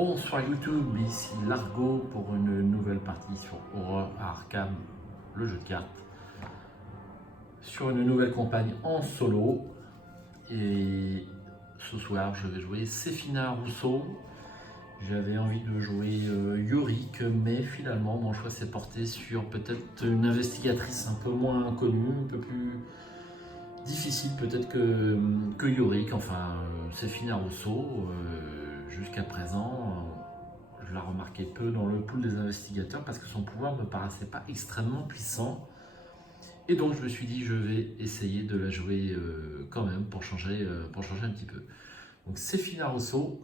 Bonsoir YouTube, ici Largo pour une nouvelle partie sur Horror Arkham, le jeu de cartes. Sur une nouvelle campagne en solo. Et ce soir, je vais jouer Séphina Rousseau. J'avais envie de jouer Yorick, mais finalement, mon choix s'est porté sur peut-être une investigatrice un peu moins connue, un peu plus difficile peut-être que Yorick. Enfin, Séphina Rousseau, jusqu'à présent, je la remarquais peu dans le pool des investigateurs parce que son pouvoir ne me paraissait pas extrêmement puissant. Et donc je me suis dit je vais essayer de la jouer quand même pour changer un petit peu. Donc Séphina Rousseau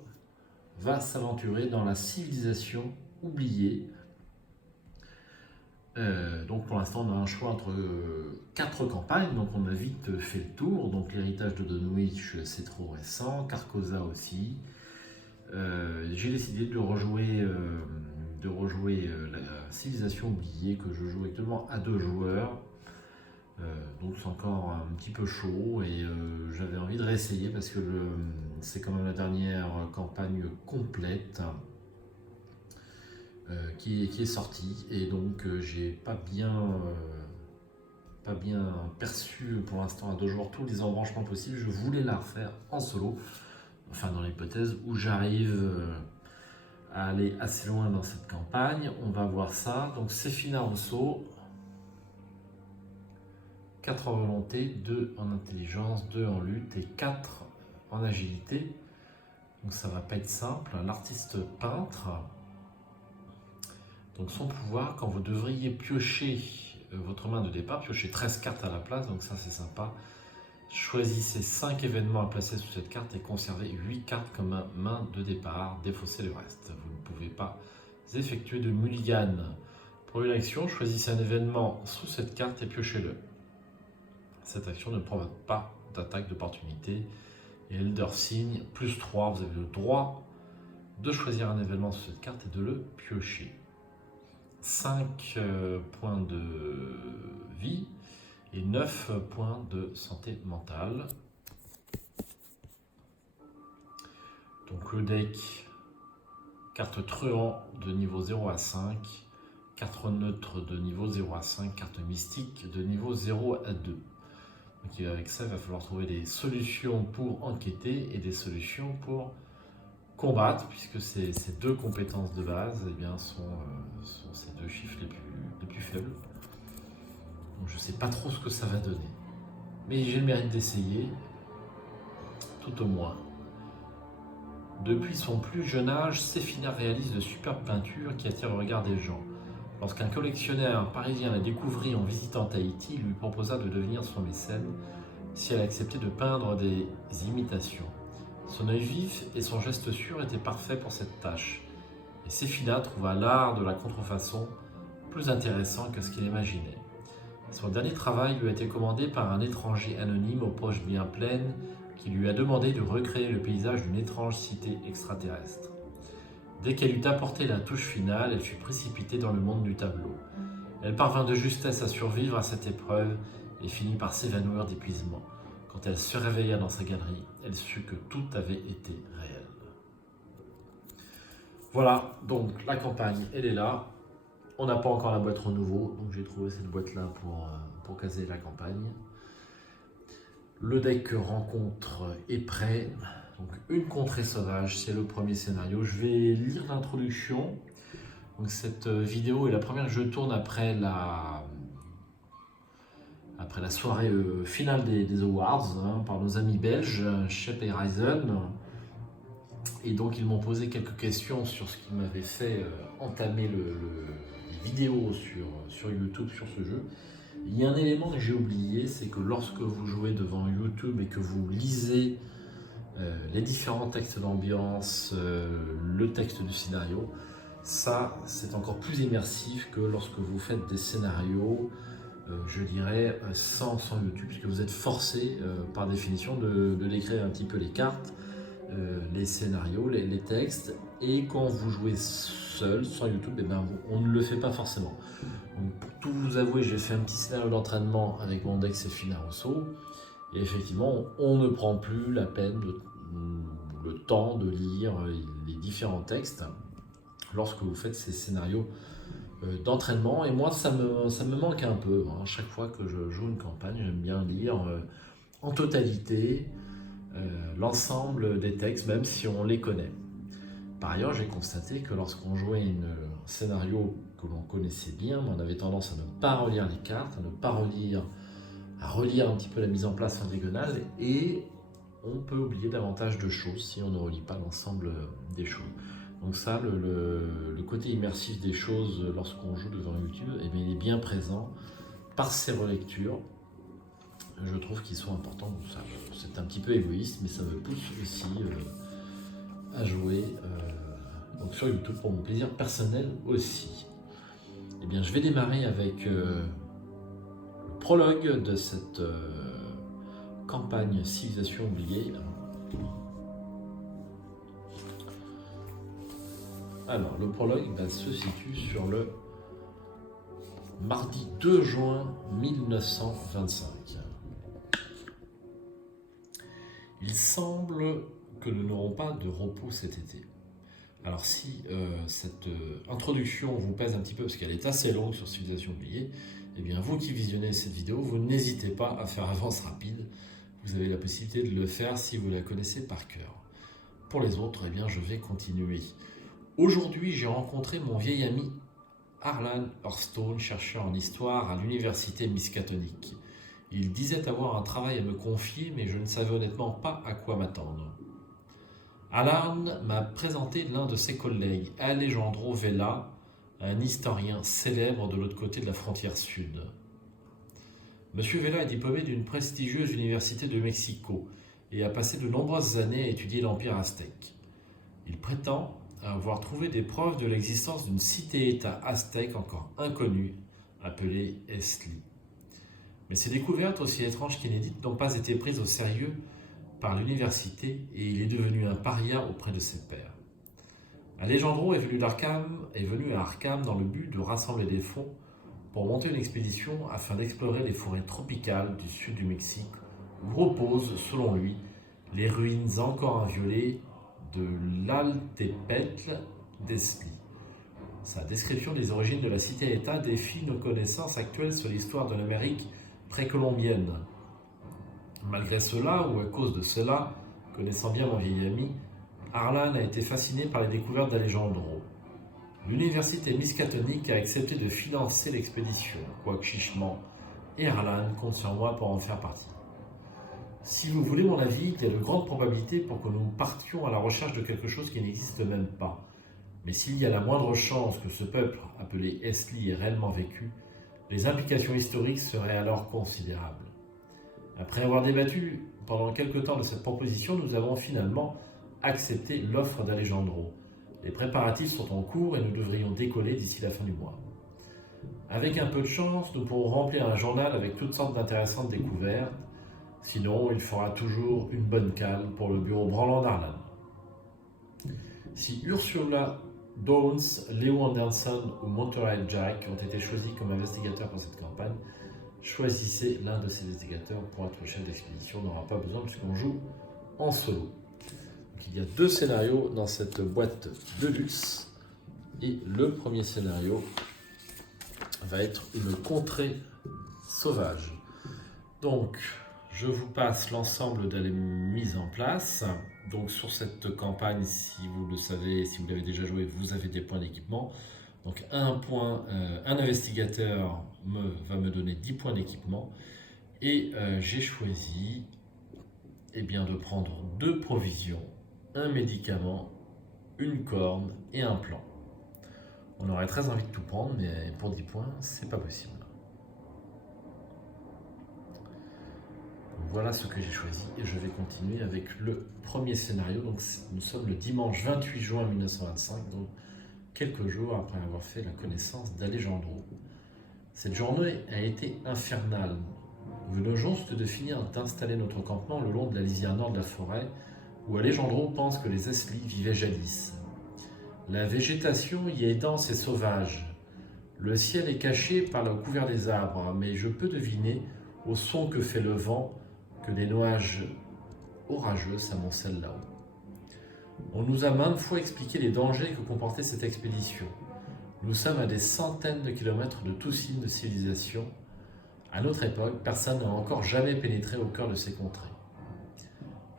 va s'aventurer dans la civilisation oubliée. Donc pour l'instant on a un choix entre 4 campagnes, donc on a vite fait le tour. Donc l'héritage de Dunwich, c'est trop récent, Carcosa aussi. J'ai décidé de rejouer la civilisation oubliée que je joue actuellement à 2 joueurs. Donc c'est encore un petit peu chaud et j'avais envie de réessayer parce que c'est quand même la dernière campagne complète qui est sortie, et donc j'ai pas bien perçu pour l'instant à 2 joueurs tous les embranchements possibles. Je voulais la refaire en solo, enfin dans l'hypothèse où j'arrive à aller assez loin dans cette campagne. On va voir ça. Donc Séphina Rousseau, 4 en volonté, 2 en intelligence, 2 en lutte et 4 en agilité. Donc ça va pas être simple. L'artiste peintre, donc son pouvoir, quand vous devriez piocher votre main de départ, piocher 13 cartes à la place, donc ça c'est sympa. Choisissez 5 événements à placer sous cette carte et conservez 8 cartes comme main de départ, défaussez le reste. Vous ne pouvez pas effectuer de mulligan. Pour une action, choisissez un événement sous cette carte et piochez-le. Cette action ne provoque pas d'attaque d'opportunité. Et Elder Sign, plus 3, vous avez le droit de choisir un événement sous cette carte et de le piocher. 5 points de vie et 9 points de santé mentale. Donc le deck, carte truand de niveau 0 à 5, carte neutre de niveau 0 à 5, carte mystique de niveau 0 à 2. Donc avec ça, il va falloir trouver des solutions pour enquêter et des solutions pour combattre, puisque ces 2 compétences de base sont ces 2 chiffres les plus faibles. Donc je ne sais pas trop ce que ça va donner, mais j'ai le mérite d'essayer, tout au moins. Depuis son plus jeune âge, Séphina réalise de superbes peintures qui attirent le regard des gens. Lorsqu'un collectionneur parisien la découvrit en visitant Tahiti, il lui proposa de devenir son mécène si elle acceptait de peindre des imitations. Son œil vif et son geste sûr étaient parfaits pour cette tâche, et Séphina trouva l'art de la contrefaçon plus intéressant que ce qu'il imaginait. Son dernier travail lui a été commandé par un étranger anonyme aux poches bien pleines qui lui a demandé de recréer le paysage d'une étrange cité extraterrestre. Dès qu'elle eut apporté la touche finale, elle fut précipitée dans le monde du tableau. Elle parvint de justesse à survivre à cette épreuve et finit par s'évanouir d'épuisement. Quand elle se réveilla dans sa galerie, elle sut que tout avait été réel. Voilà, donc la campagne, elle est là. On n'a pas encore la boîte renouveau, donc j'ai trouvé cette boîte-là pour caser la campagne. Le deck rencontre est prêt. Donc une contrée sauvage, c'est le premier scénario. Je vais lire l'introduction. Donc cette vidéo est la première que je tourne après la soirée finale des Awards par nos amis belges, Shep et Ryzen. Et donc ils m'ont posé quelques questions sur ce qui m'avait fait entamer les vidéos sur YouTube sur ce jeu. Il y a un élément que j'ai oublié, c'est que lorsque vous jouez devant YouTube et que vous lisez les différents textes d'ambiance, le texte du scénario, ça c'est encore plus immersif que lorsque vous faites des scénarios, je dirais sans YouTube, puisque vous êtes forcé par définition de décrire un petit peu les cartes, les scénarios, les textes, et quand vous jouez seul, sans YouTube, on ne le fait pas forcément. Donc, pour tout vous avouer, j'ai fait un petit scénario d'entraînement avec mon deck Séphina Rousseau, et effectivement, on ne prend plus la peine le temps de lire les différents textes lorsque vous faites ces scénarios d'entraînement. Et moi, ça me manque un peu. Hein. Chaque fois que je joue une campagne, j'aime bien lire en totalité l'ensemble des textes, même si on les connaît. Par ailleurs, j'ai constaté que lorsqu'on jouait un scénario que l'on connaissait bien, on avait tendance à ne pas relire les cartes, à relire un petit peu la mise en place diagonale, et on peut oublier davantage de choses si on ne relit pas l'ensemble des choses. Donc ça, le côté immersif des choses lorsqu'on joue devant YouTube, eh bien, il est bien présent par ces relectures. Je trouve qu'ils sont importants. C'est un petit peu égoïste, mais ça me pousse aussi à jouer donc sur YouTube pour mon plaisir personnel aussi. Eh bien, je vais démarrer avec le prologue de cette campagne Civilisation oubliée. Alors, le prologue se situe sur le mardi 2 juin 1925. Il semble que nous n'aurons pas de repos cet été. Alors si cette introduction vous pèse un petit peu parce qu'elle est assez longue sur Civilisation oubliée, eh bien vous qui visionnez cette vidéo, vous n'hésitez pas à faire avance rapide. Vous avez la possibilité de le faire si vous la connaissez par cœur. Pour les autres, eh bien je vais continuer. Aujourd'hui, j'ai rencontré mon vieil ami Harlan Hearthstone, chercheur en histoire à l'université Miskatonic. Il disait avoir un travail à me confier, mais je ne savais honnêtement pas à quoi m'attendre. Harlan m'a présenté l'un de ses collègues, Alejandro Vela, un historien célèbre de l'autre côté de la frontière sud. Monsieur Vela est diplômé d'une prestigieuse université de Mexico et a passé de nombreuses années à étudier l'Empire aztèque. Il prétend avoir trouvé des preuves de l'existence d'une cité-État aztèque encore inconnue, appelée Esli. Mais ces découvertes, aussi étranges qu'inédites, n'ont pas été prises au sérieux par l'université et il est devenu un paria auprès de ses pairs. Alejandro est venu à Arkham dans le but de rassembler des fonds pour monter une expédition afin d'explorer les forêts tropicales du sud du Mexique où reposent, selon lui, les ruines encore inviolées de l'Altepetl d'Esli. Sa description des origines de la cité-État défie nos connaissances actuelles sur l'histoire de l'Amérique précolombienne. Malgré cela, ou à cause de cela, connaissant bien mon vieil ami, Harlan a été fasciné par les découvertes d'Alejandro. L'université Miskatonic a accepté de financer l'expédition, quoique chichement, et Harlan compte sur moi pour en faire partie. Si vous voulez mon avis, il y a de grandes probabilités pour que nous partions à la recherche de quelque chose qui n'existe même pas. Mais s'il y a la moindre chance que ce peuple, appelé Esli, ait réellement vécu, les implications historiques seraient alors considérables. Après avoir débattu pendant quelque temps de cette proposition, nous avons finalement accepté l'offre d'Alejandro. Les préparatifs sont en cours et nous devrions décoller d'ici la fin du mois. Avec un peu de chance, nous pourrons remplir un journal avec toutes sortes d'intéressantes découvertes. Sinon, il fera toujours une bonne cale pour le bureau branlant d'Harlan. Si Ursula Downs, Leo Anderson ou Monterey Jack ont été choisis comme investigateurs pour cette campagne, choisissez l'un de ces investigateurs pour être chef d'expédition. On n'aura pas besoin puisqu'on joue en solo. Donc, il y a 2 scénarios dans cette boîte de luxe. Et le premier scénario va être une contrée sauvage. Donc, je vous passe l'ensemble de la mise en place. Donc sur cette campagne, si vous le savez, si vous l'avez déjà joué, vous avez des points d'équipement. Donc un investigateur va me donner 10 points d'équipement. Et j'ai choisi de prendre 2 provisions, un médicament, une corne et un plan. On aurait très envie de tout prendre, mais pour 10 points, c'est pas possible. Voilà ce que j'ai choisi et je vais continuer avec le premier scénario. Donc, nous sommes le dimanche 28 juin 1925, donc quelques jours après avoir fait la connaissance d'Alejandro. Cette journée a été infernale. Nous venons juste de finir d'installer notre campement le long de la lisière nord de la forêt où Alejandro pense que les Esli vivaient jadis. La végétation y est dense et sauvage. Le ciel est caché par le couvert des arbres, mais je peux deviner, au son que fait le vent, que des nuages orageux s'amoncellent là-haut. On nous a maintes fois expliqué les dangers que comportait cette expédition. Nous sommes à des centaines de kilomètres de tout signe de civilisation. À notre époque, personne n'a encore jamais pénétré au cœur de ces contrées.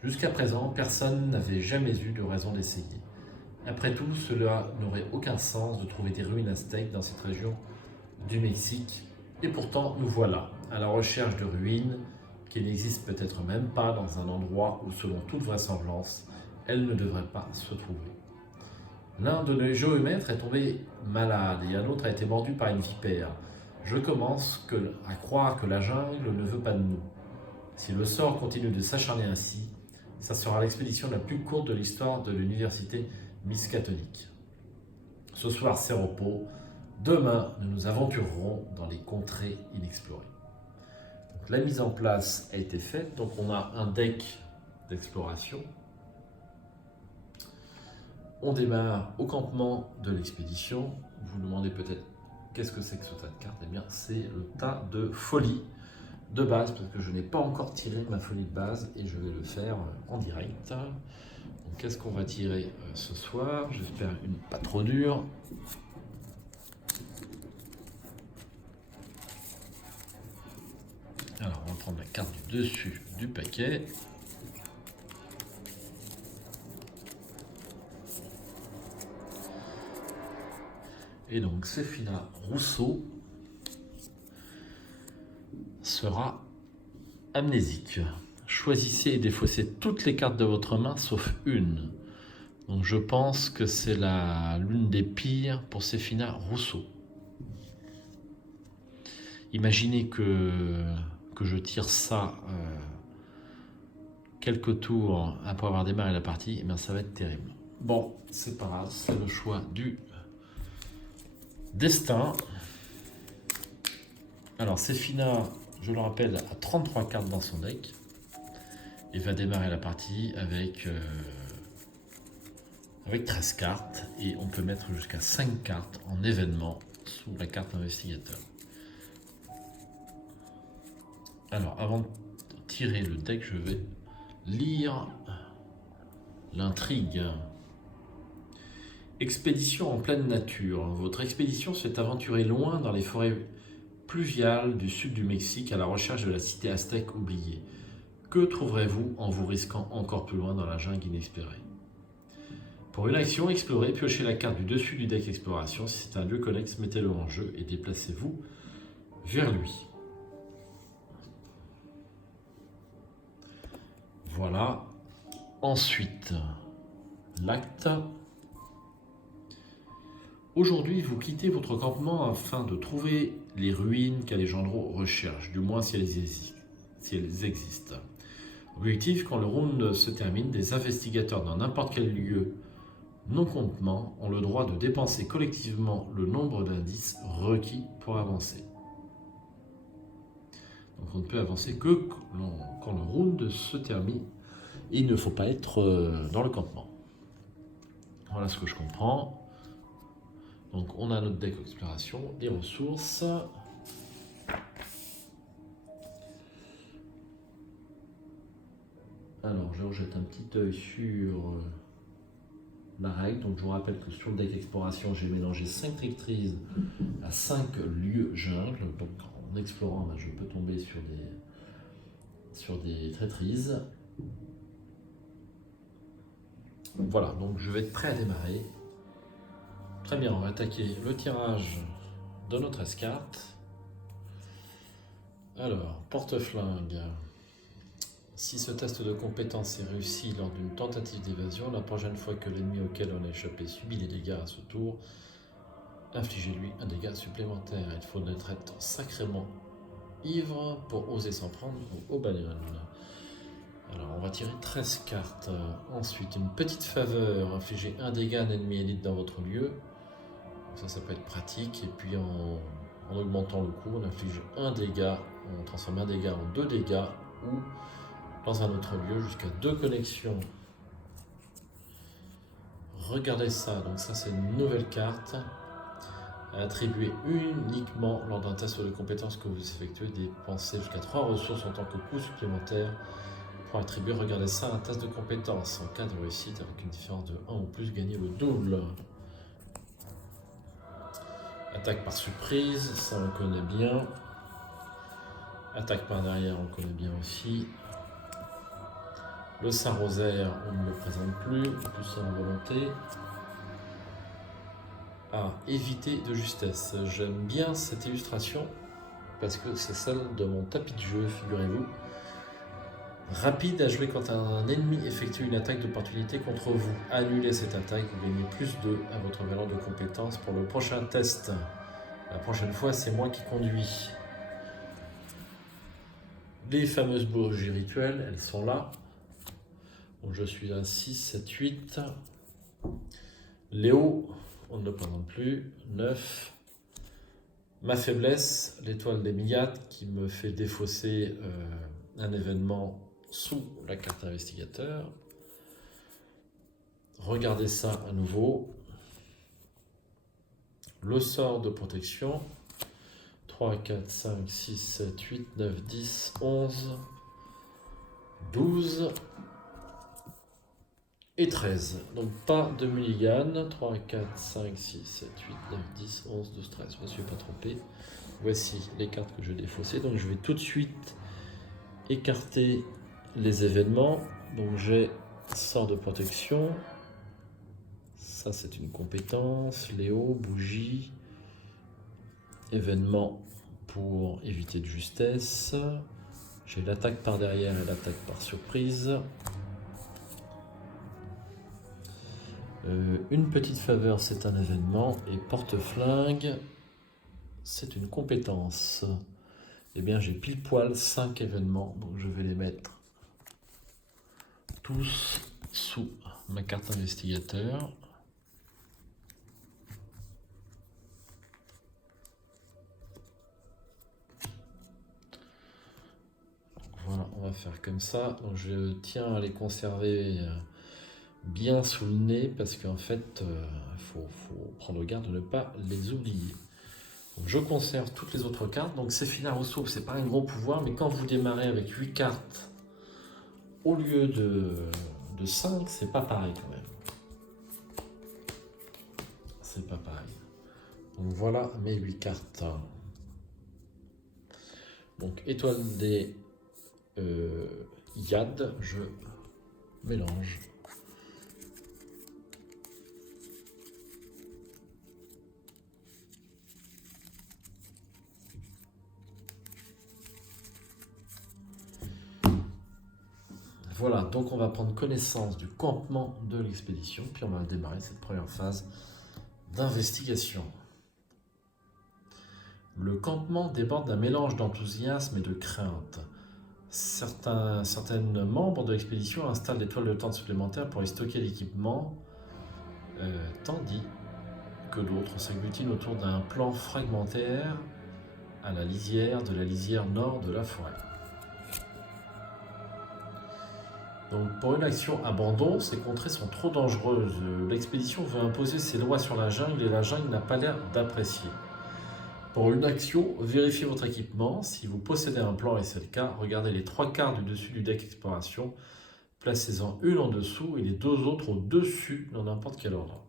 Jusqu'à présent, personne n'avait jamais eu de raison d'essayer. Après tout, cela n'aurait aucun sens de trouver des ruines aztèques dans cette région du Mexique. Et pourtant, nous voilà, à la recherche de ruines qui n'existent peut-être même pas dans un endroit où, selon toute vraisemblance, elles ne devraient pas se trouver. L'un de nos géomètres est tombé malade et un autre a été mordu par une vipère. Je commence à croire que la jungle ne veut pas de nous. Si le sort continue de s'acharner ainsi, ça sera l'expédition la plus courte de l'histoire de l'université miskatonique. Ce soir, c'est repos. Demain, nous nous aventurerons dans les contrées inexplorées. Donc, la mise en place a été faite. Donc, on a un deck d'exploration. On démarre au campement de l'expédition. Vous vous demandez peut-être qu'est-ce que c'est que ce tas de cartes? Eh bien, c'est le tas de folie de base, parce que je n'ai pas encore tiré ma folie de base et je vais le faire en direct. Donc, qu'est-ce qu'on va tirer ce soir? J'espère une pas trop dure. Alors, on va prendre la carte du dessus du paquet. Et donc, Séphina Rousseau sera amnésique. Choisissez et défaussez toutes les cartes de votre main sauf une. Donc je pense que c'est l'une des pires pour Séphina Rousseau. Imaginez que je tire ça quelques tours après avoir démarré la partie, et bien ça va être terrible. Bon, c'est pas grave, c'est le choix du destin. Alors Séphina, je le rappelle, a 33 cartes dans son deck et va démarrer la partie avec 13 cartes, et on peut mettre jusqu'à 5 cartes en événement sous la carte investigateur. Alors avant de tirer le deck, je vais lire l'intrigue. Expédition en pleine nature. Votre expédition s'est aventurée loin dans les forêts pluviales du sud du Mexique à la recherche de la cité aztèque oubliée. Que trouverez-vous en vous risquant encore plus loin dans la jungle inespérée? Pour une action, explorez, piochez la carte du dessus du deck exploration. Si c'est un lieu connexe, mettez-le en jeu et déplacez-vous vers lui. Voilà. Ensuite, l'acte. Aujourd'hui, vous quittez votre campement afin de trouver les ruines qu'Alejandro recherche, du moins si elles existent. Objectif, quand le round se termine, des investigateurs dans n'importe quel lieu non-campement ont le droit de dépenser collectivement le nombre d'indices requis pour avancer. Donc on ne peut avancer que quand le round se termine. Il ne faut pas être dans le campement. Voilà ce que je comprends. Donc on a notre deck exploration, des ressources. Alors je rejette un petit œil sur la règle. Donc je vous rappelle que sur le deck exploration, j'ai mélangé 5 traîtrises à 5 lieux jungle. Donc en explorant, je peux tomber sur des traîtrises. Voilà, donc je vais être prêt à démarrer. Très bien, on va attaquer le tirage de notre escarte. Alors, porte-flingue. Si ce test de compétence est réussi lors d'une tentative d'évasion, la prochaine fois que l'ennemi auquel on a échappé subit des dégâts à ce tour, infligez-lui un dégât supplémentaire. Il faut être sacrément ivre pour oser s'en prendre au bagnole. Alors, on va tirer 13 cartes. Ensuite, une petite faveur. Infligez un dégât à un ennemi élite dans votre lieu. Ça peut être pratique. Et puis, en augmentant le coût, on inflige un dégât. On transforme un dégât en 2 dégâts ou dans un autre lieu jusqu'à 2 connexions. Regardez ça. Donc ça, c'est une nouvelle carte à attribuer uniquement lors d'un test de compétence que vous effectuez. Dépensez jusqu'à 3 ressources en tant que coût supplémentaire Pour attribuer, regardez ça, un test de compétence. En cas de réussite, avec une différence de 1 ou plus, gagnez le double. Attaque par surprise, ça on connaît bien. Attaque par derrière, on connaît bien aussi. Le Saint-Rosaire, on ne le présente plus, plus en volonté. Ah, éviter de justesse. J'aime bien cette illustration parce que c'est celle de mon tapis de jeu, figurez-vous. Rapide à jouer quand un ennemi effectue une attaque d'opportunité contre vous. Annulez cette attaque, vous gagnez plus 2 à votre valeur de compétence pour le prochain test. La prochaine fois, c'est moi qui conduis. Les fameuses bougies rituelles, elles sont là. Donc je suis à 6, 7, 8. Léo, on ne le présente plus. 9. Ma faiblesse, l'étoile des Migates qui me fait défausser un événement sous la carte investigateur. Regardez ça à nouveau. Le sort de protection. 3, 4, 5, 6, 7, 8, 9, 10, 11, 12 et 13. Donc pas de mulligan. 3, 4, 5, 6, 7, 8, 9, 10, 11, 12, 13. Je ne me suis pas trompé. Voici les cartes que je vais défausser. Donc je vais tout de suite écarter les événements. Donc j'ai sort de protection. Ça c'est une compétence. Léo, bougie. Événement pour éviter de justesse. J'ai l'attaque par derrière et l'attaque par surprise. Une petite faveur, c'est un événement. Et porte-flingue, c'est une compétence. Eh bien, j'ai pile poil 5 événements. Donc, je vais les mettre tous sous ma carte investigateur. Voilà, on va faire comme ça. Donc, je tiens à les conserver bien sous le nez parce qu'en fait, il faut prendre garde de ne pas les oublier. Donc, je conserve toutes les autres cartes. Donc, c'est filer ressources, c'est pas un gros pouvoir, mais quand vous démarrez avec 8 cartes au lieu de 5, c'est pas pareil quand même. C'est pas pareil. Donc, voilà mes 8 cartes. Donc, étoile des Yad, je mélange. Voilà, donc on va prendre connaissance du campement de l'expédition, puis on va démarrer cette première phase d'investigation. Le campement déborde d'un mélange d'enthousiasme et de crainte. Certains membres de l'expédition installent des toiles de tente supplémentaires pour y stocker l'équipement, tandis que d'autres s'agglutinent autour d'un plan fragmentaire à la lisière de la lisière nord de la forêt. Donc pour une action abandon, ces contrées sont trop dangereuses. L'expédition veut imposer ses lois sur la jungle et la jungle n'a pas l'air d'apprécier. Pour une action, vérifiez votre équipement. Si vous possédez un plan et c'est le cas, regardez les 3 cartes du dessus du deck exploration. Placez-en une en dessous et les 2 autres au-dessus dans n'importe quel ordre.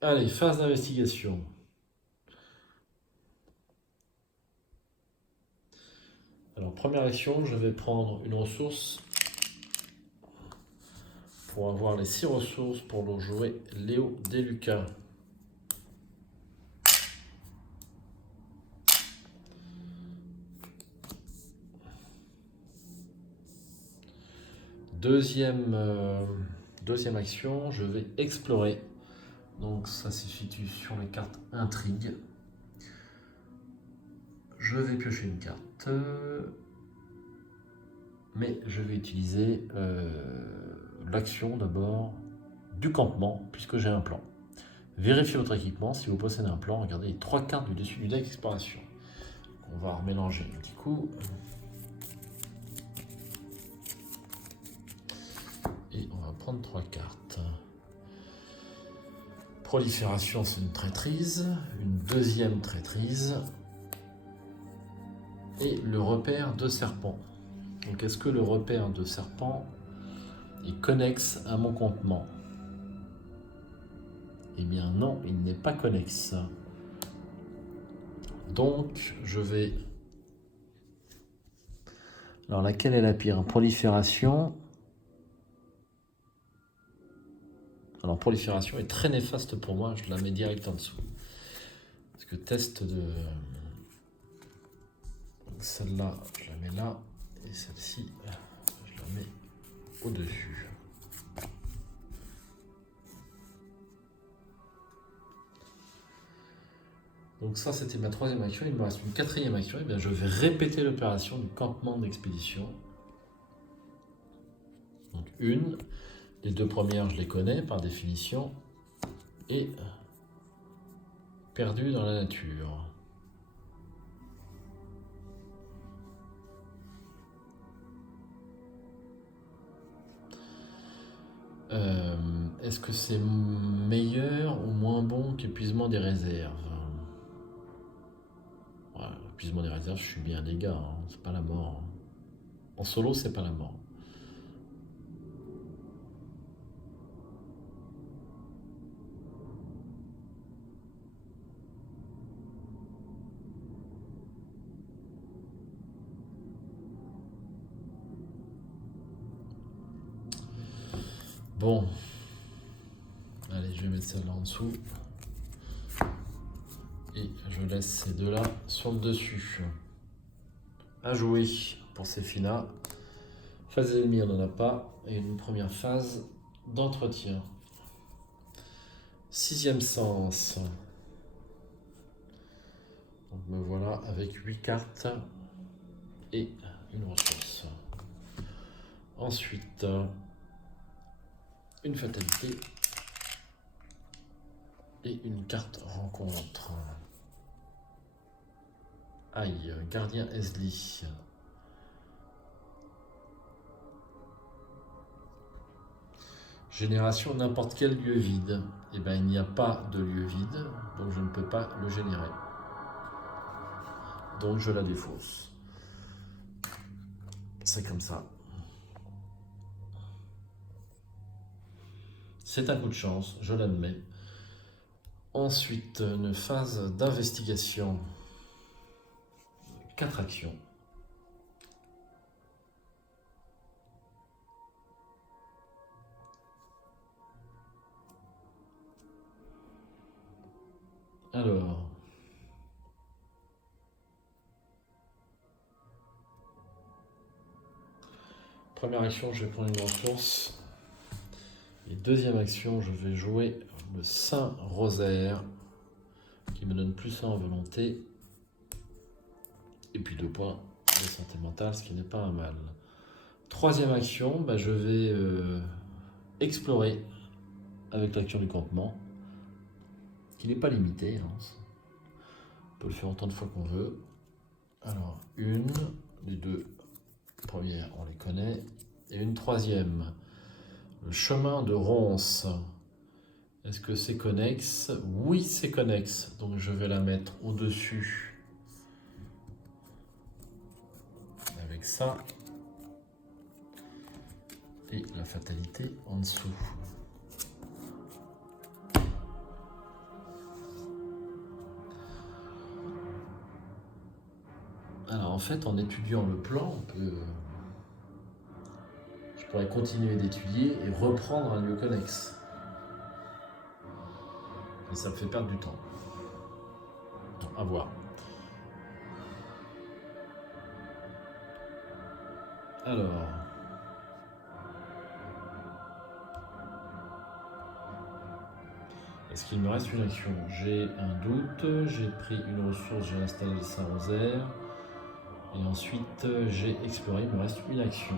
Allez, phase d'investigation. Alors, première action, je vais prendre une ressource pour avoir les 6 ressources pour leur jouer Léo Deluca. Deuxième action, je vais explorer. Donc ça se situe sur les cartes intrigue. Je vais piocher une carte, mais je vais utiliser l'action d'abord du campement puisque j'ai un plan. Vérifiez votre équipement. Si vous possédez un plan, regardez les 3 cartes du dessus du deck exploration. On va remélanger un petit coup. Et on va prendre 3 cartes. Prolifération, c'est une traîtrise. Une deuxième traîtrise. Et le repère de serpent. Donc est-ce que le repère de serpent est connexe à mon campement? Eh bien non, il n'est pas connexe. Donc je vais... Alors laquelle est la pire? Prolifération. Alors prolifération est très néfaste pour moi, je la mets direct en dessous. Parce que test de... Celle-là, je la mets là. Et celle-ci, je la mets au-dessus. Donc ça, c'était ma troisième action. Il me reste une quatrième action. Et bien, je vais répéter l'opération du campement d'expédition. Donc une. Les deux premières, je les connais par définition. Et perdu dans la nature. Est-ce que c'est meilleur ou moins bon qu'épuisement des réserves? Ouais, épuisement des réserves, je suis bien, les gars, hein, c'est pas la mort. En solo, c'est pas la mort. Bon, allez, je vais mettre celle-là en dessous. Et je laisse ces deux-là sur le dessus. À jouer pour ces finas. Phase ennemie, on n'en a pas. Et une première phase d'entretien. Sixième sens. Donc me voilà avec 8 cartes et une ressource. Ensuite, une fatalité et une carte rencontre. Aïe, gardien Esli. Génération n'importe quel lieu vide. Eh bien, il n'y a pas de lieu vide, donc je ne peux pas le générer. Donc je la défausse. C'est comme ça. C'est un coup de chance, je l'admets. Ensuite, une phase d'investigation. 4 actions. Alors, première action, je vais prendre une ressource. Et deuxième action, je vais jouer le Saint Rosaire, qui me donne plus 1 en volonté. Et puis 2 points de santé mentale, ce qui n'est pas un mal. Troisième action, je vais explorer avec l'action du campement, qui n'est pas limité. Hein. On peut le faire autant de fois qu'on veut. Alors, une, les deux premières, on les connaît. Et une troisième, le chemin de Ronce. Est-ce que c'est connexe? Oui, c'est connexe. Donc je vais la mettre au-dessus. Avec ça. Et la fatalité en dessous. Alors en fait, en étudiant le plan, je pourrais continuer d'étudier et reprendre un lieu connexe. Et ça me fait perdre du temps. À voir. Alors... Est-ce qu'il me reste une action? J'ai un doute, j'ai pris une ressource, j'ai installé le Saint-Rosaire. Et ensuite, j'ai exploré, il me reste une action.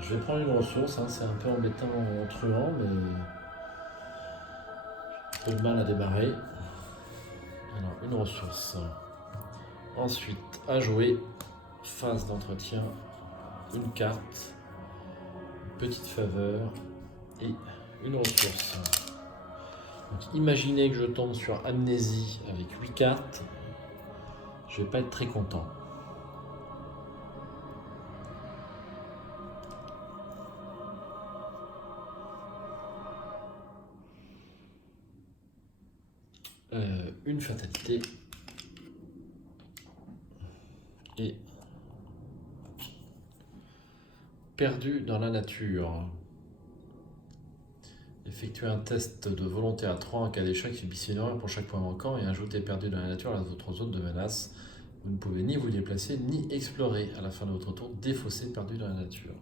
Je vais prendre une ressource, hein, c'est un peu embêtant en truand, mais j'ai peu de mal à démarrer. Alors, une ressource. Ensuite, à jouer, phase d'entretien, une carte, une petite faveur et une ressource. Donc, imaginez que je tombe sur Amnésie avec 8 cartes. Je vais pas être très content. Une fatalité. Et perdu dans la nature. Effectuez un test de volonté à 3 en cas d'échec, subissez une erreur pour chaque point manquant et ajoutez perdu dans la nature à votre zone de menace. Vous ne pouvez ni vous déplacer ni explorer. À la fin de votre tour, défausser perdu dans la nature.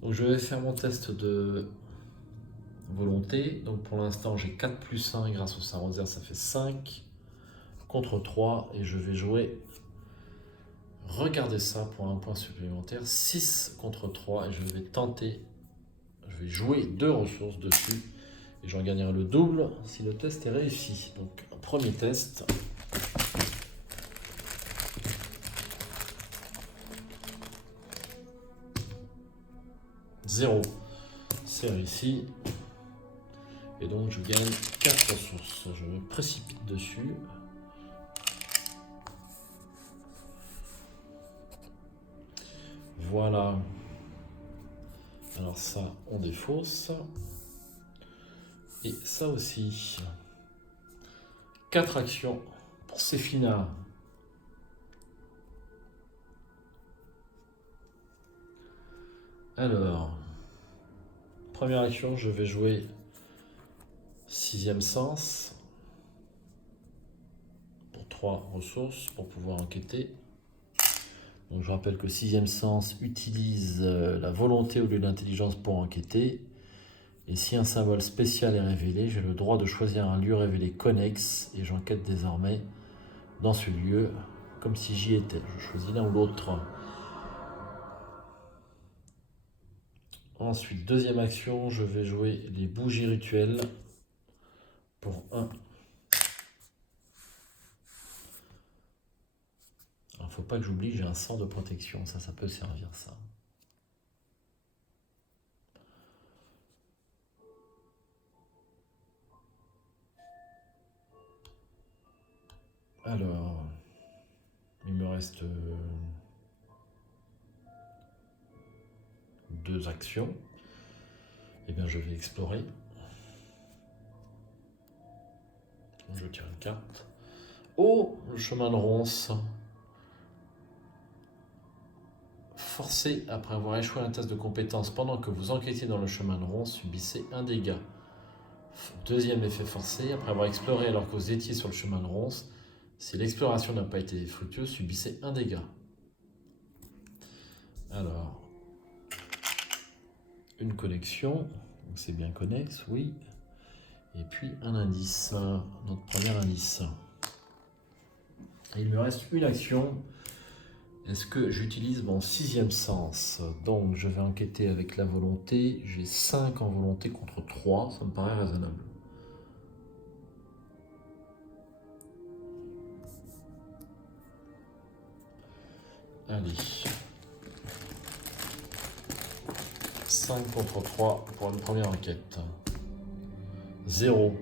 Donc je vais faire mon test de volonté. Donc pour l'instant j'ai 4 plus 1 grâce au Saint-Rosaire, ça fait 5 contre 3 et je vais jouer, regardez ça pour un point supplémentaire, 6 contre 3 et je vais tenter, je vais jouer 2 ressources dessus et j'en gagnerai le double si le test est réussi. Donc premier test. Zéro, c'est réussi. Et donc je gagne 4 ressources. Je me précipite dessus. Voilà. Alors ça, on défausse. Et ça aussi. 4 actions pour Séphina. Alors, première action, je vais jouer 6e sens pour 3 ressources pour pouvoir enquêter. Donc je rappelle que 6e sens utilise la volonté au lieu de l'intelligence pour enquêter. Et si un symbole spécial est révélé, j'ai le droit de choisir un lieu révélé connexe et j'enquête désormais dans ce lieu comme si j'y étais. Je choisis l'un ou l'autre. Ensuite, deuxième action, je vais jouer les bougies rituelles pour 1. Alors, faut pas que j'oublie, j'ai un sort de protection, ça peut servir ça. Alors, il me reste 2 actions. Eh bien, je vais explorer. Je tire une carte. Oh, le chemin de ronce. Forcé, après avoir échoué un test de compétence pendant que vous enquêtiez dans le chemin de ronce, subissez un dégât. Deuxième effet forcé, après avoir exploré alors que vous étiez sur le chemin de ronce, si l'exploration n'a pas été fructueuse, subissez un dégât. Alors, une connexion, c'est bien connexe, oui. Et puis un indice, notre premier indice. Et il me reste une action. Est-ce que j'utilise mon 6e sens? Donc je vais enquêter avec la volonté. J'ai 5 en volonté contre 3, ça me paraît raisonnable. Allez. 5 contre 3 pour une première enquête. 0.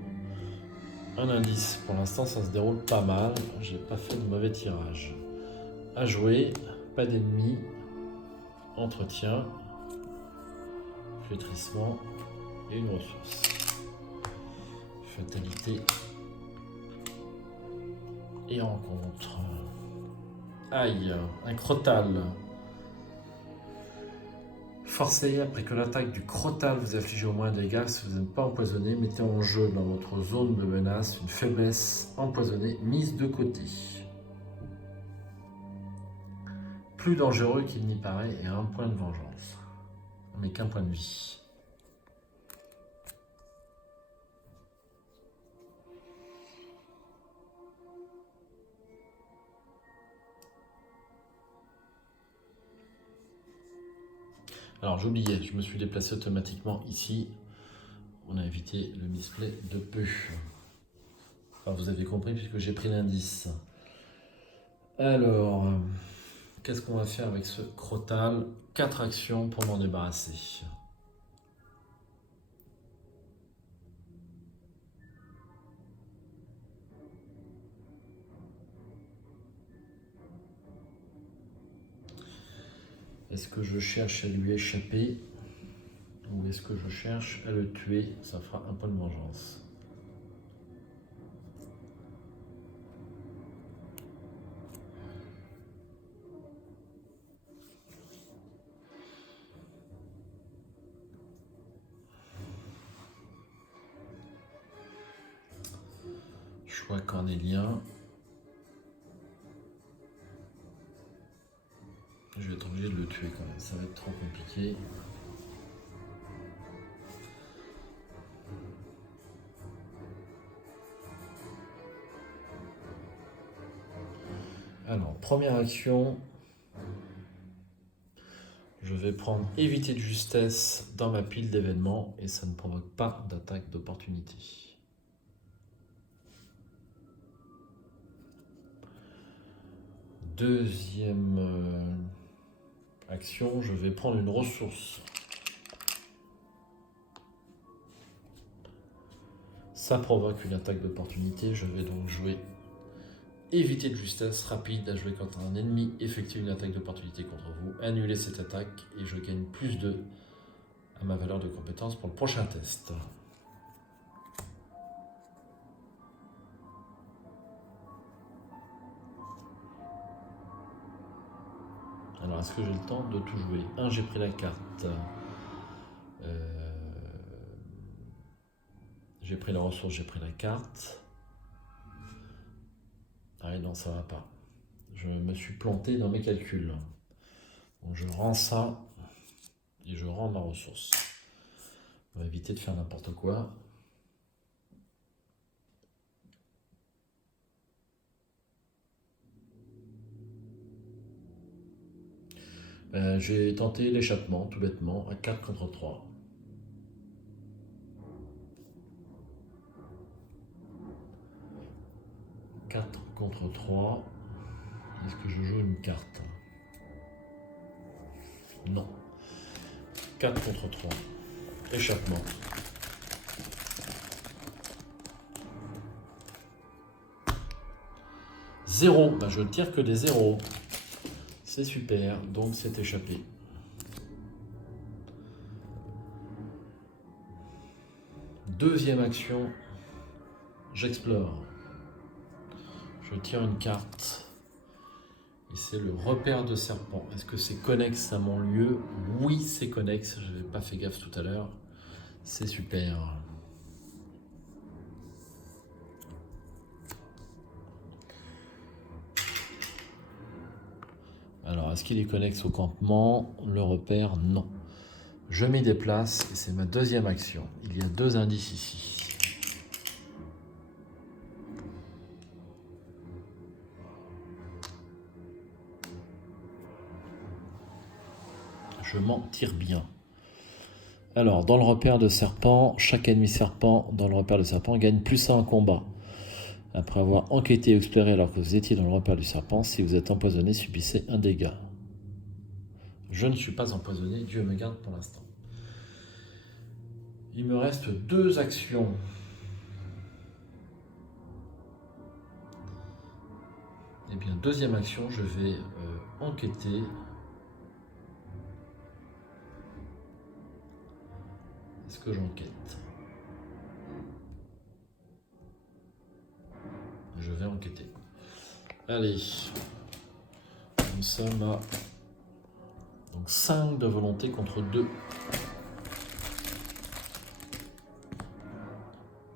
Un indice. Pour l'instant, ça se déroule pas mal. J'ai pas fait de mauvais tirage. À jouer. Pas d'ennemis. Entretien. Flétrissement. Et une ressource. Fatalité. Et rencontre. Aïe. Un crotal. Forcez, après que l'attaque du crotal vous afflige au moins de dégâts, si vous n'êtes pas empoisonné, mettez en jeu dans votre zone de menace une faiblesse empoisonnée mise de côté. Plus dangereux qu'il n'y paraît et 1 point de vengeance, mais qu'un point de vie. Alors j'oubliais, je me suis déplacé automatiquement ici. On a évité le misplay de peu. Enfin, vous avez compris puisque j'ai pris l'indice. Alors, qu'est-ce qu'on va faire avec ce crotal? 4 actions pour m'en débarrasser. Est-ce que je cherche à lui échapper ou est-ce que je cherche à le tuer? Ça fera un point de vengeance. Choix cornélien. Je vais être obligé de le tuer quand même, ça va être trop compliqué. Alors, première action, je vais prendre éviter de justesse dans ma pile d'événements et ça ne provoque pas d'attaque d'opportunité. Deuxième action, je vais prendre une ressource. Ça provoque une attaque d'opportunité, je vais donc jouer éviter de justesse rapide à jouer quand un ennemi effectue une attaque d'opportunité contre vous. Annuler cette attaque et je gagne plus 2 à ma valeur de compétence pour le prochain test. Alors, est-ce que j'ai le temps de tout jouer? J'ai pris la carte. J'ai pris la ressource, j'ai pris la carte. Ah non, ça va pas. Je me suis planté dans mes calculs. Donc je rends ça et je rends ma ressource. On va éviter de faire n'importe quoi. J'ai tenté l'échappement, tout bêtement, à 4 contre 3. « 4 contre 3. Est-ce que je joue une carte? Non. 4 contre 3. Échappement. Zéro. Ben, je ne tire que des zéros. C'est super. Donc c'est échappé. Deuxième action. J'explore. Je tire une carte. Et c'est le repère de serpent. Est-ce que c'est connexe à mon lieu? Oui, c'est connexe. Je n'avais pas fait gaffe tout à l'heure. C'est super. Alors, est-ce qu'il est connexe au campement? Le repère, non. Je m'y déplace et c'est ma deuxième action. Il y a 2 indices ici. Je m'en tire bien. Alors, dans le repère de serpent, chaque ennemi serpent dans le repère de serpent gagne +1 en combat. Après avoir enquêté et exploré alors que vous étiez dans le repère du serpent, si vous êtes empoisonné, subissez un dégât. Je ne suis pas empoisonné, Dieu me garde pour l'instant. Il me reste 2 actions. Eh bien, deuxième action, je vais enquêter. Est-ce que j'enquête? Je vais enquêter. Allez. Nous sommes à donc 5 de volonté contre 2.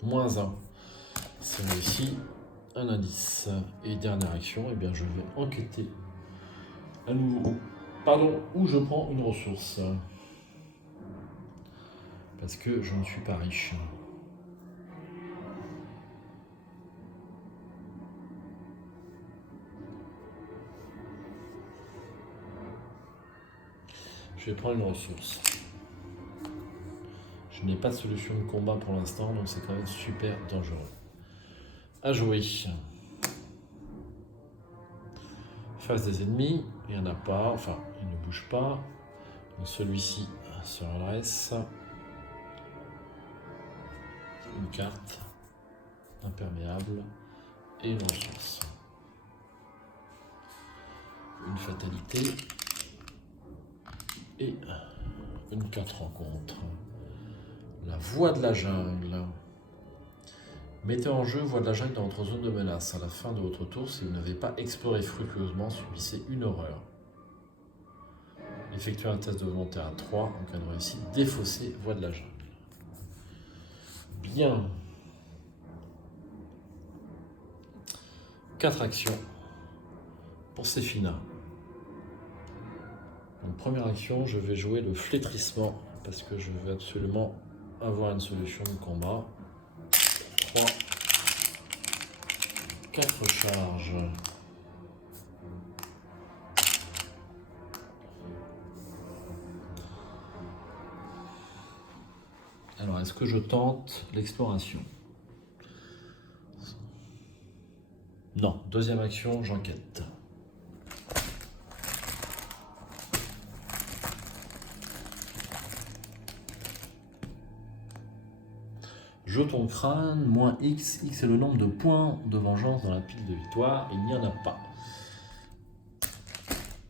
-1. C'est réussi. Un indice. Et dernière action, eh bien, je vais enquêter à nouveau. Pardon, où je prends une ressource. Parce que je ne suis pas riche. Je vais prendre une ressource. Je n'ai pas de solution de combat pour l'instant, donc c'est quand même super dangereux. À jouer. Face des ennemis, il n'y en a pas, enfin, il ne bouge pas. Donc celui-ci se redresse. Une carte imperméable et une ressource. Une fatalité. Et une 4 rencontres. La voie de la jungle. Mettez en jeu voie de la jungle dans votre zone de menace. À la fin de votre tour, si vous n'avez pas exploré fructueusement, subissez une horreur. Effectuez un test de volonté à 3. En cas de réussite, défaussez voie de la jungle. Bien. 4 actions pour Séphina. Donc, première action, je vais jouer le flétrissement parce que je veux absolument avoir une solution de combat. 3, 4 charges. Alors, est-ce que je tente l'exploration? Non. Deuxième action, j'enquête. Jeton crâne, moins X. X est le nombre de points de vengeance dans la pile de victoire. Il n'y en a pas.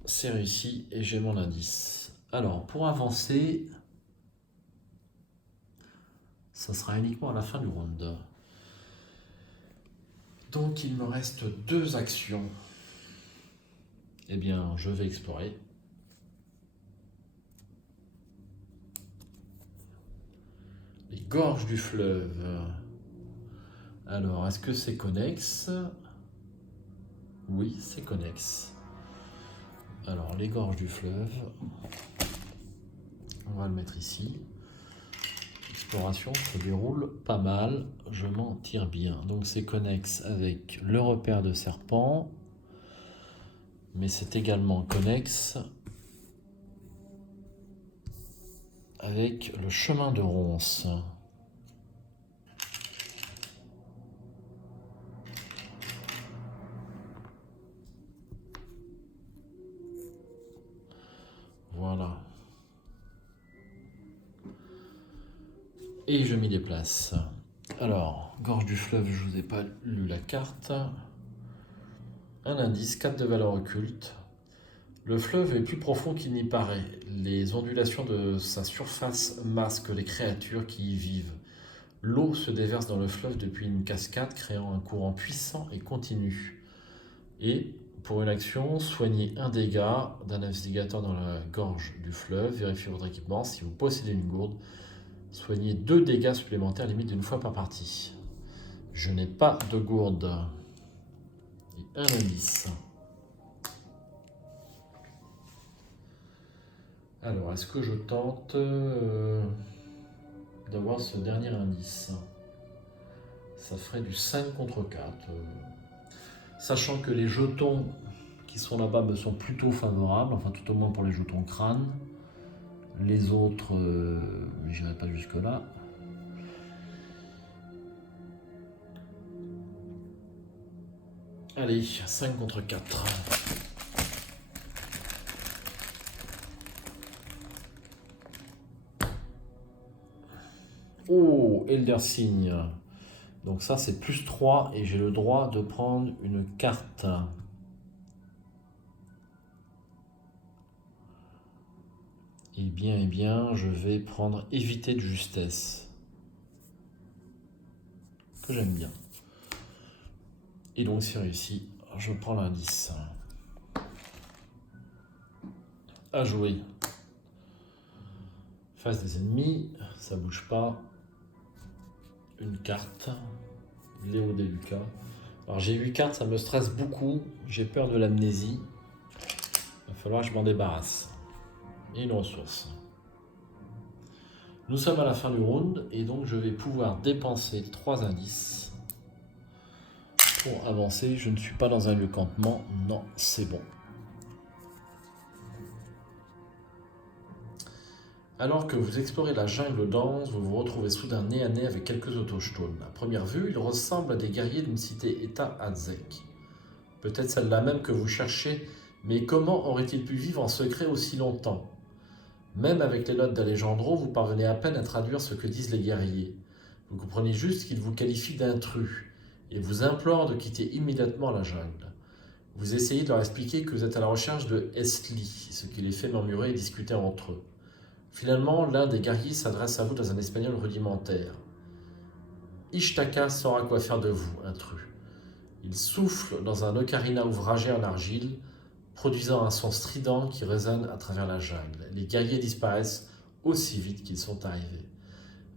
C'est réussi et j'ai mon indice. Alors, pour avancer, ça sera uniquement à la fin du round. Donc, il me reste 2 actions. Eh bien, je vais explorer. Les gorges du fleuve. Alors, est-ce que c'est connexe? Oui, c'est connexe. Alors, les gorges du fleuve. On va le mettre ici. L'exploration se déroule pas mal. Je m'en tire bien. Donc, c'est connexe avec le repère de serpent. Mais c'est également connexe avec le chemin de ronce. Voilà. Et je m'y déplace. Alors, gorge du fleuve, je ne vous ai pas lu la carte. Un indice, 4 de valeur occulte. Le fleuve est plus profond qu'il n'y paraît. Les ondulations de sa surface masquent les créatures qui y vivent. L'eau se déverse dans le fleuve depuis une cascade, créant un courant puissant et continu. Et, pour une action, soignez un dégât d'un navigateur dans la gorge du fleuve. Vérifiez votre équipement. Si vous possédez une gourde, soignez 2 dégâts supplémentaires, limite d'une fois par partie. Je n'ai pas de gourde. Et un indice. Alors, est-ce que je tente d'avoir ce dernier indice? Ça ferait du 5 contre 4. Sachant que les jetons qui sont là-bas me sont plutôt favorables, enfin tout au moins pour les jetons crâne. Les autres, je n'irai pas jusque-là. Allez, 5 contre 4. Oh, Elder Signe. Donc ça, c'est plus 3 et j'ai le droit de prendre une carte. Eh bien, je vais prendre éviter de justesse. Que j'aime bien. Et donc, c'est réussi. Je prends l'indice. À jouer. Face des ennemis, ça bouge pas. Une carte. Léo Deluca. Alors, j'ai 8 cartes, ça me stresse beaucoup. J'ai peur de l'amnésie. Il va falloir que je m'en débarrasse. Et une ressource. Nous sommes à la fin du round et donc je vais pouvoir dépenser 3 indices pour avancer. Je ne suis pas dans un lieu campement. Non, c'est bon. Alors que vous explorez la jungle dense, vous vous retrouvez soudain nez à nez avec quelques autochtones. À première vue, ils ressemblent à des guerriers d'une cité-État Aztèque. Peut-être celle-là même que vous cherchez, mais comment auraient-ils pu vivre en secret aussi longtemps? Même avec les notes d'Alejandro, vous parvenez à peine à traduire ce que disent les guerriers. Vous comprenez juste qu'ils vous qualifient d'intrus et vous implorent de quitter immédiatement la jungle. Vous essayez de leur expliquer que vous êtes à la recherche de Esli, ce qui les fait murmurer et discuter entre eux. Finalement, l'un des guerriers s'adresse à vous dans un espagnol rudimentaire. Ishtaka saura quoi faire de vous, intrus. Il souffle dans un ocarina ouvragé en argile, produisant un son strident qui résonne à travers la jungle. Les guerriers disparaissent aussi vite qu'ils sont arrivés.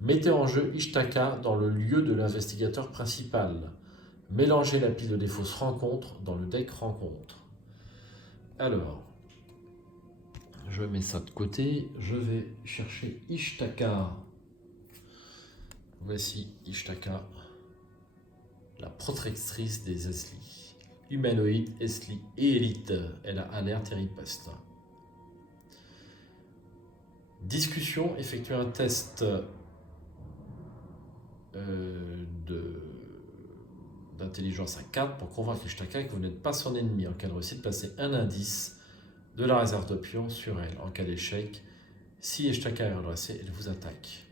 Mettez en jeu Ishtaka dans le lieu de l'investigateur principal. Mélangez la pile des fausses rencontres dans le deck rencontre. Alors, je mets ça de côté. Je vais chercher Ishtaka. Voici Ishtaka, la protectrice des Esli. Humanoïde, Esli et élite. Elle a alerte et riposte. Discussion, effectuez un test d'intelligence à 4 pour convaincre Ishtaka que vous n'êtes pas son ennemi. En cas de réussite, placez un indice de la réserve de pions sur elle. En cas d'échec, si Ishtaka est redressée, elle vous attaque.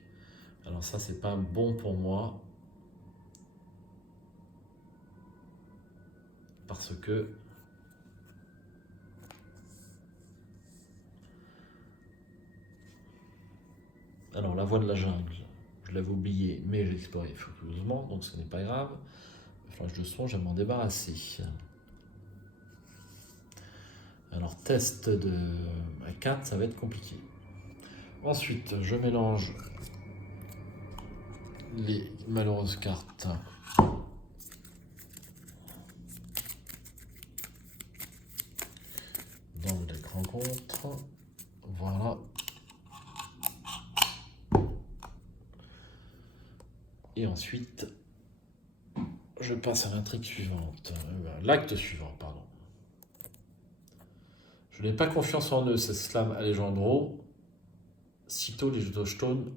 Alors ça, c'est pas bon pour moi. Parce que alors la voie de la jungle, je l'avais oublié, mais j'ai exploré fructueusement, donc ce n'est pas grave. Flash de son, je vais m'en débarrasser. Alors test de à 4, ça va être compliqué. Ensuite, je mélange les malheureuses cartes. Dans le deck rencontre. Voilà. Et ensuite, je passe à l'intrigue suivante. L'acte suivant, pardon. Je n'ai pas confiance en eux, s'exclame Alejandro. Sitôt les Stone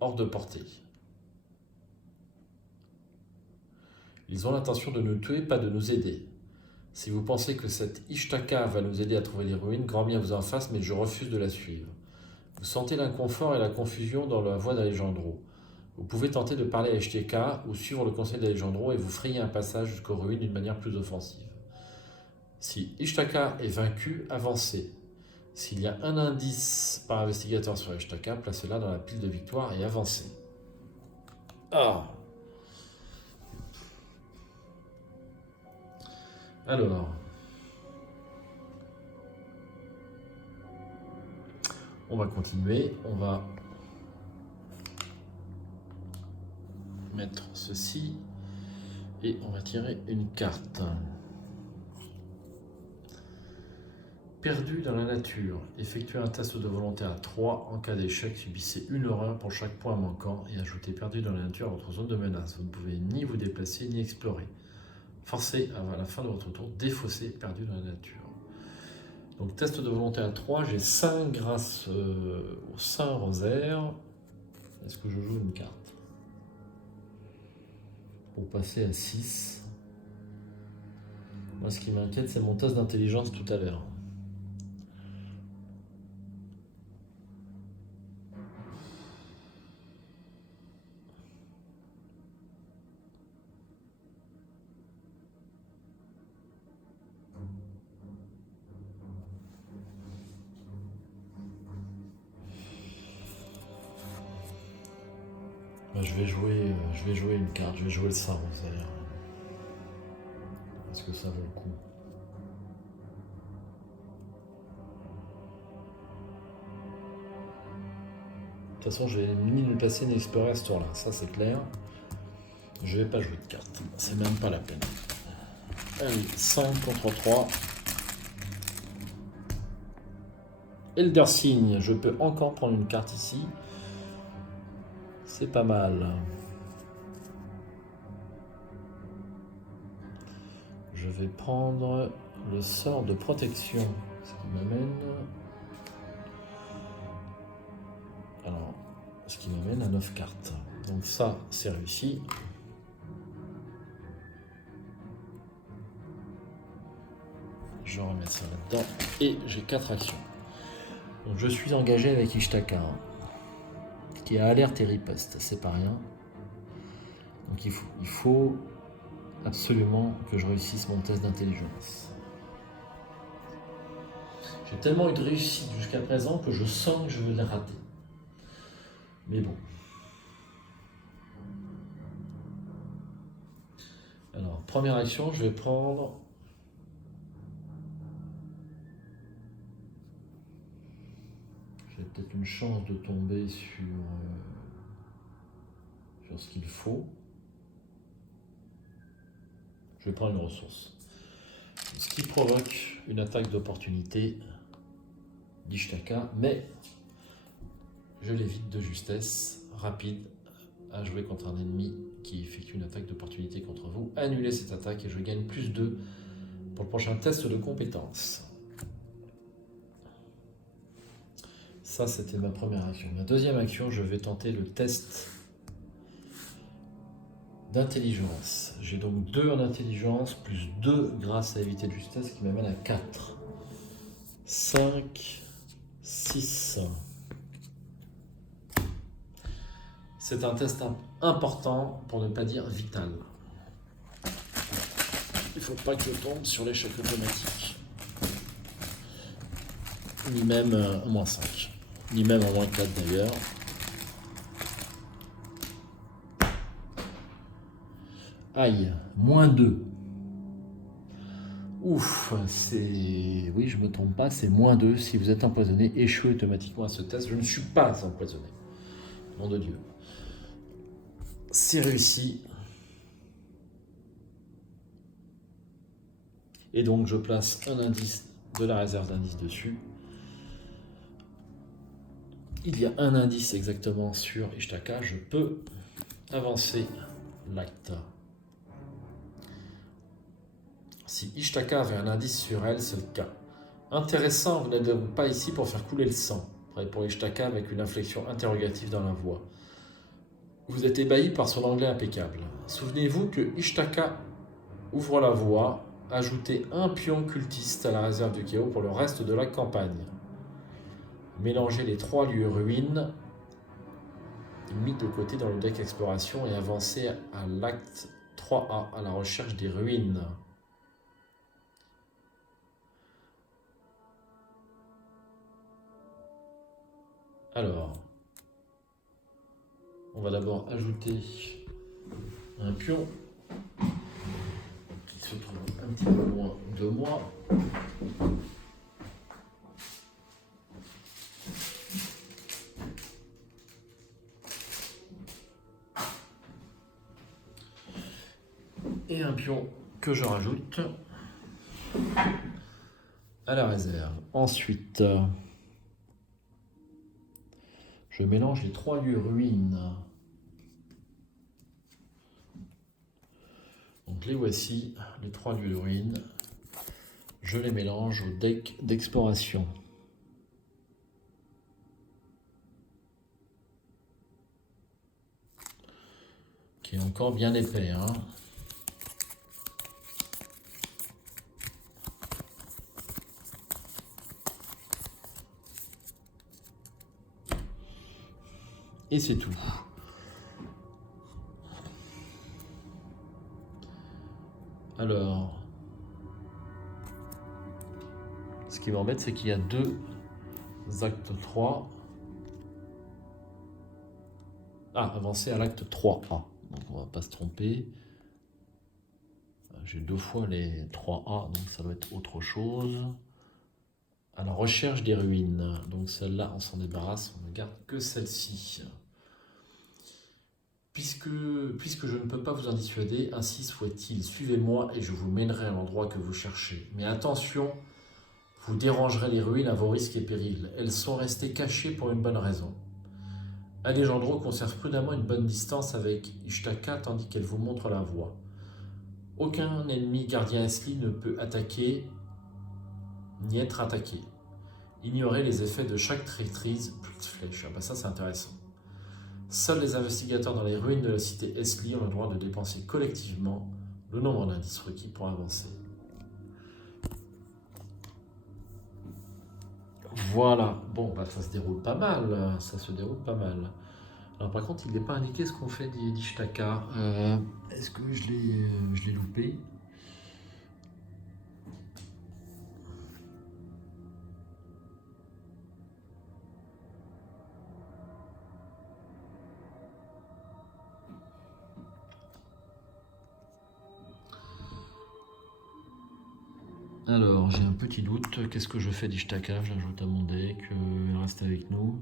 hors de portée. Ils ont l'intention de nous tuer, pas de nous aider. Si vous pensez que cette Ishtaka va nous aider à trouver les ruines, grand bien vous en fasse, mais je refuse de la suivre. Vous sentez l'inconfort et la confusion dans la voix d'Alejandro. Vous pouvez tenter de parler à Ishtaka ou suivre le conseil d'Alejandro et vous frayer un passage jusqu'aux ruines d'une manière plus offensive. Si Ishtaka est vaincu, avancez. S'il y a un indice par investigateur sur Ishtaka, placez-la dans la pile de victoire et avancez. Ah. Alors, on va continuer, on va mettre ceci et on va tirer une carte. Perdu dans la nature, effectuez un test de volonté à 3. En cas d'échec, subissez une horreur pour chaque point manquant et ajoutez perdu dans la nature à votre zone de menace. Vous ne pouvez ni vous déplacer ni explorer. Forcez à la fin de votre tour, défausser perdu dans la nature. Donc test de volonté à 3, j'ai 5 grâce au Saint Rosaire. Est-ce que je joue une carte pour passer à 6? Moi ce qui m'inquiète c'est mon test d'intelligence tout à l'heure. Je vais jouer une carte, je vais jouer le Saint Rosaire. Est-ce que ça vaut le coup? De toute façon, je vais ni me placer ni explorer à ce tour-là, ça c'est clair. Je vais pas jouer de carte, c'est même pas la peine. Allez, 5 contre 3. Elder Sign, je peux encore prendre une carte ici. C'est pas mal. Je vais prendre le sort de protection, ce qui m'amène... Alors, ce qui m'amène à 9 cartes. Donc ça, c'est réussi. Je vais remettre ça là-dedans. Et j'ai 4 actions. Donc je suis engagé avec Ishtaka, qui a alerte et riposte, c'est pas rien. Donc il faut absolument que je réussisse mon test d'intelligence. J'ai tellement eu de réussite jusqu'à présent que je sens que je vais les rater. Mais bon. Alors, première action, je vais prendre... J'ai peut-être une chance de tomber sur ce qu'il faut. Je vais prendre une ressource. Ce qui provoque une attaque d'opportunité d'Ishtaka, mais je l'évite de justesse, rapide, à jouer contre un ennemi qui effectue une attaque d'opportunité contre vous. Annulez cette attaque et je gagne plus 2 pour le prochain test de compétence. Ça, c'était ma première action. Ma deuxième action, je vais tenter le test d'intelligence. J'ai donc 2 en intelligence, plus 2 grâce à éviter de justesse, qui m'amène à 4. 5, 6. C'est un test important, pour ne pas dire vital. Il ne faut pas que je tombe sur l'échec automatique. Ni même un moins 5. Ni même un moins 4 d'ailleurs. Aïe, moins 2. Ouf, c'est... Oui, je ne me trompe pas, c'est moins 2. Si vous êtes empoisonné, échouez automatiquement à ce test. Je ne suis pas empoisonné. Nom de Dieu. C'est réussi. Et donc, je place un indice de la réserve d'indices dessus. Il y a un indice exactement sur Ishtaka. Je peux avancer l'acte. Si Ishtaka avait un indice sur elle, c'est le cas. Intéressant, vous n'êtes donc pas ici pour faire couler le sang. Pour Ishtaka avec une inflexion interrogative dans la voix. Vous êtes ébahi par son anglais impeccable. Souvenez-vous que Ishtaka ouvre la voie, ajoutez un pion cultiste à la réserve du chaos pour le reste de la campagne. Mélangez les 3 lieux ruines mis de côté dans le deck exploration et avancez à l'acte 3A à la recherche des ruines. Alors, on va d'abord ajouter un pion qui se trouve un petit peu loin de moi. Et un pion que je rajoute à la réserve. Ensuite, je mélange les 3 lieux ruines. Donc les voici, les 3 lieux de ruines. Je les mélange au deck d'exploration. Qui est encore bien épais, hein. Et c'est tout. Alors, ce qui m'embête, c'est qu'il y a 2 actes 3. Ah, avancer à l'acte 3A. Donc on va pas se tromper. J'ai 2 fois les 3A, donc ça doit être autre chose. À la recherche des ruines. Donc celle-là, on s'en débarrasse, on ne garde que celle-ci. Puisque je ne peux pas vous en dissuader, ainsi soit-il, suivez-moi et je vous mènerai à l'endroit que vous cherchez. Mais attention, vous dérangerez les ruines à vos risques et périls. Elles sont restées cachées pour une bonne raison. Alejandro conserve prudemment une bonne distance avec Ishtaka tandis qu'elle vous montre la voie. Aucun ennemi gardien Esli ne peut attaquer ni être attaqué. Ignorez les effets de chaque traîtrise plus de flèches. Ah bah ça c'est intéressant. Seuls les investigateurs dans les ruines de la cité Esli ont le droit de dépenser collectivement le nombre d'indices requis pour avancer. Voilà, bon, bah, ça se déroule pas mal, Alors par contre, il n'est pas indiqué ce qu'on fait d'Ishtaka. Est-ce que je l'ai loupé? Alors, j'ai un petit doute. Qu'est-ce que je fais d'Ishtaka? J'ajoute à mon deck. Il reste avec nous.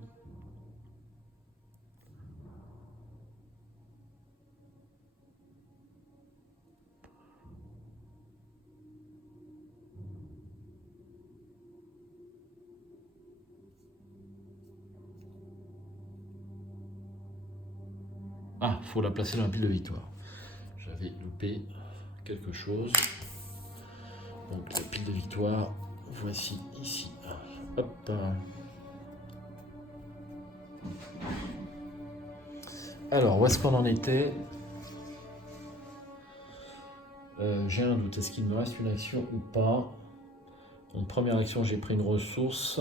Ah, faut la placer dans la pile de victoire. J'avais loupé quelque chose. Donc la pile de victoire, voici ici. Hop. Alors, où est-ce qu'on en était? J'ai un doute. Est-ce qu'il me reste une action ou pas? Donc, première action, j'ai pris une ressource.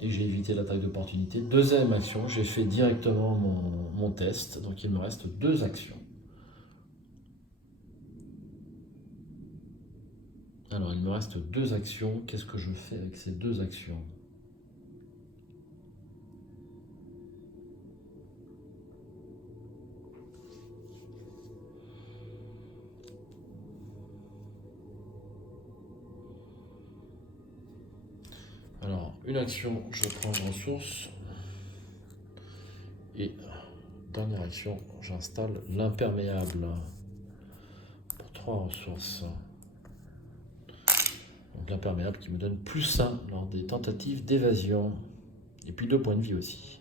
Et j'ai évité l'attaque d'opportunité. Deuxième action, j'ai fait directement mon test. Donc il me reste 2 actions. Alors il me reste 2 actions. Qu'est-ce que je fais avec ces 2 actions? Alors une action, je prends une ressource. Et dernière action, j'installe l'imperméable pour 3 ressources. Donc l'imperméable qui me donne +1 lors des tentatives d'évasion. Et puis 2 points de vie aussi.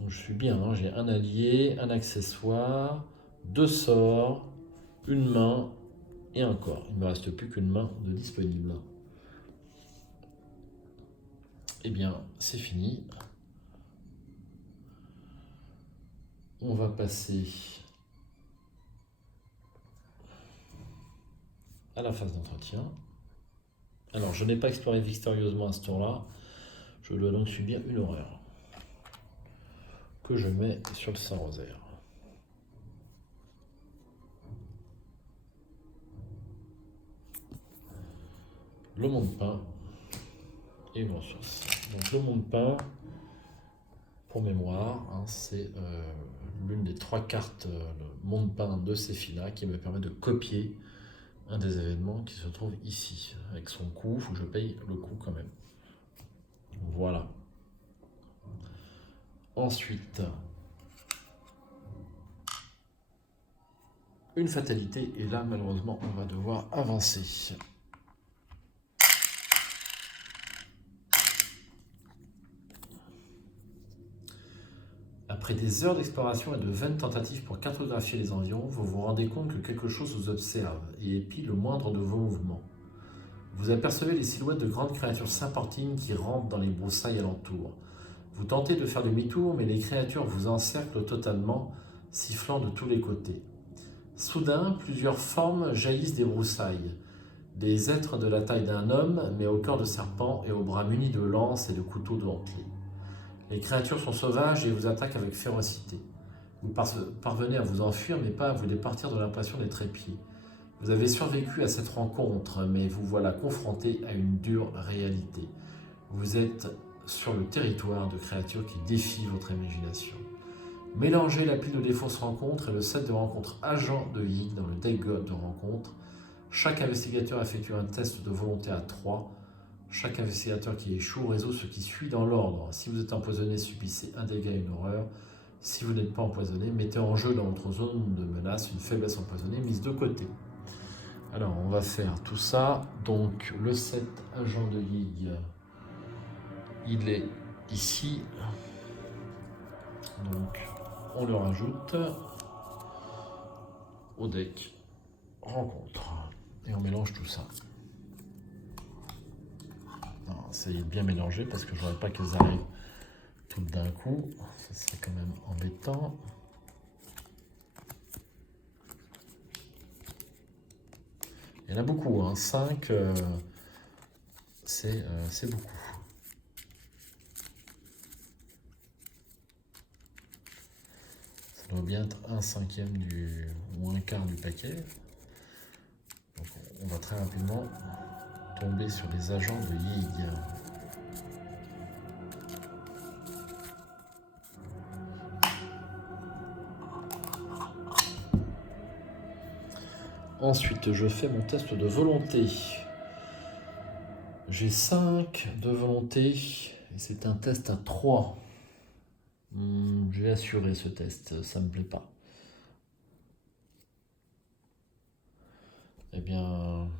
Donc je suis bien, hein, j'ai un allié, un accessoire, 2 sorts, une main et un corps. Il ne me reste plus qu'une main de disponible. Eh bien, c'est fini. On va passer à la phase d'entretien. Alors, je n'ai pas exploré victorieusement à ce tour-là. Je dois donc subir une horreur que je mets sur le Saint-Rosaire. Le monde peint et une ressource. Donc, le monde peint, pour mémoire, hein, c'est l'une des 3 cartes, le monde peint de Séphina, qui me permet de copier un des événements qui se trouve ici. Avec son coût, il faut que je paye le coût quand même. Voilà. Ensuite, une fatalité, et là malheureusement on va devoir avancer. Après des heures d'exploration et de vaines tentatives pour cartographier les environs, vous vous rendez compte que quelque chose vous observe et épie le moindre de vos mouvements. Vous apercevez les silhouettes de grandes créatures symportines qui rampent dans les broussailles alentours. Vous tentez de faire demi-tour, mais les créatures vous encerclent totalement, sifflant de tous les côtés. Soudain, plusieurs formes jaillissent des broussailles. Des êtres de la taille d'un homme, mais au corps de serpent et aux bras munis de lances et de couteaux dentelés. Les créatures sont sauvages et vous attaquent avec férocité. Vous parvenez à vous enfuir, mais pas à vous départir de l'impression d'être épié. Vous avez survécu à cette rencontre, mais vous voilà confronté à une dure réalité. Vous êtes sur le territoire de créatures qui défient votre imagination. Mélangez la pile de défausse rencontre et le set de rencontre agent de Yig dans le deck God de rencontre. Chaque investigateur effectue un test de volonté à 3. Chaque investigateur qui échoue résout ce qui suit dans l'ordre. Si vous êtes empoisonné, subissez un dégât et une horreur. Si vous n'êtes pas empoisonné, mettez en jeu dans votre zone de menace une faiblesse empoisonnée mise de côté. Alors, on va faire tout ça. Donc, le set agent de Yig, il est ici. Donc, on le rajoute au deck rencontre. Et on mélange tout ça. Essayez de bien mélanger parce que je ne voudrais pas qu'elles arrivent toutes d'un coup. Ça serait quand même embêtant. Il y en a beaucoup, hein. 5, c'est beaucoup. Ça doit bien être 1/5 ou 1/4 du paquet. Donc on va très rapidement tomber sur les agents de Yig. Ensuite, je fais mon test de volonté. J'ai 5 de volonté et c'est un test à 3. Je vais assurer ce test, ça me plaît pas. Eh bien,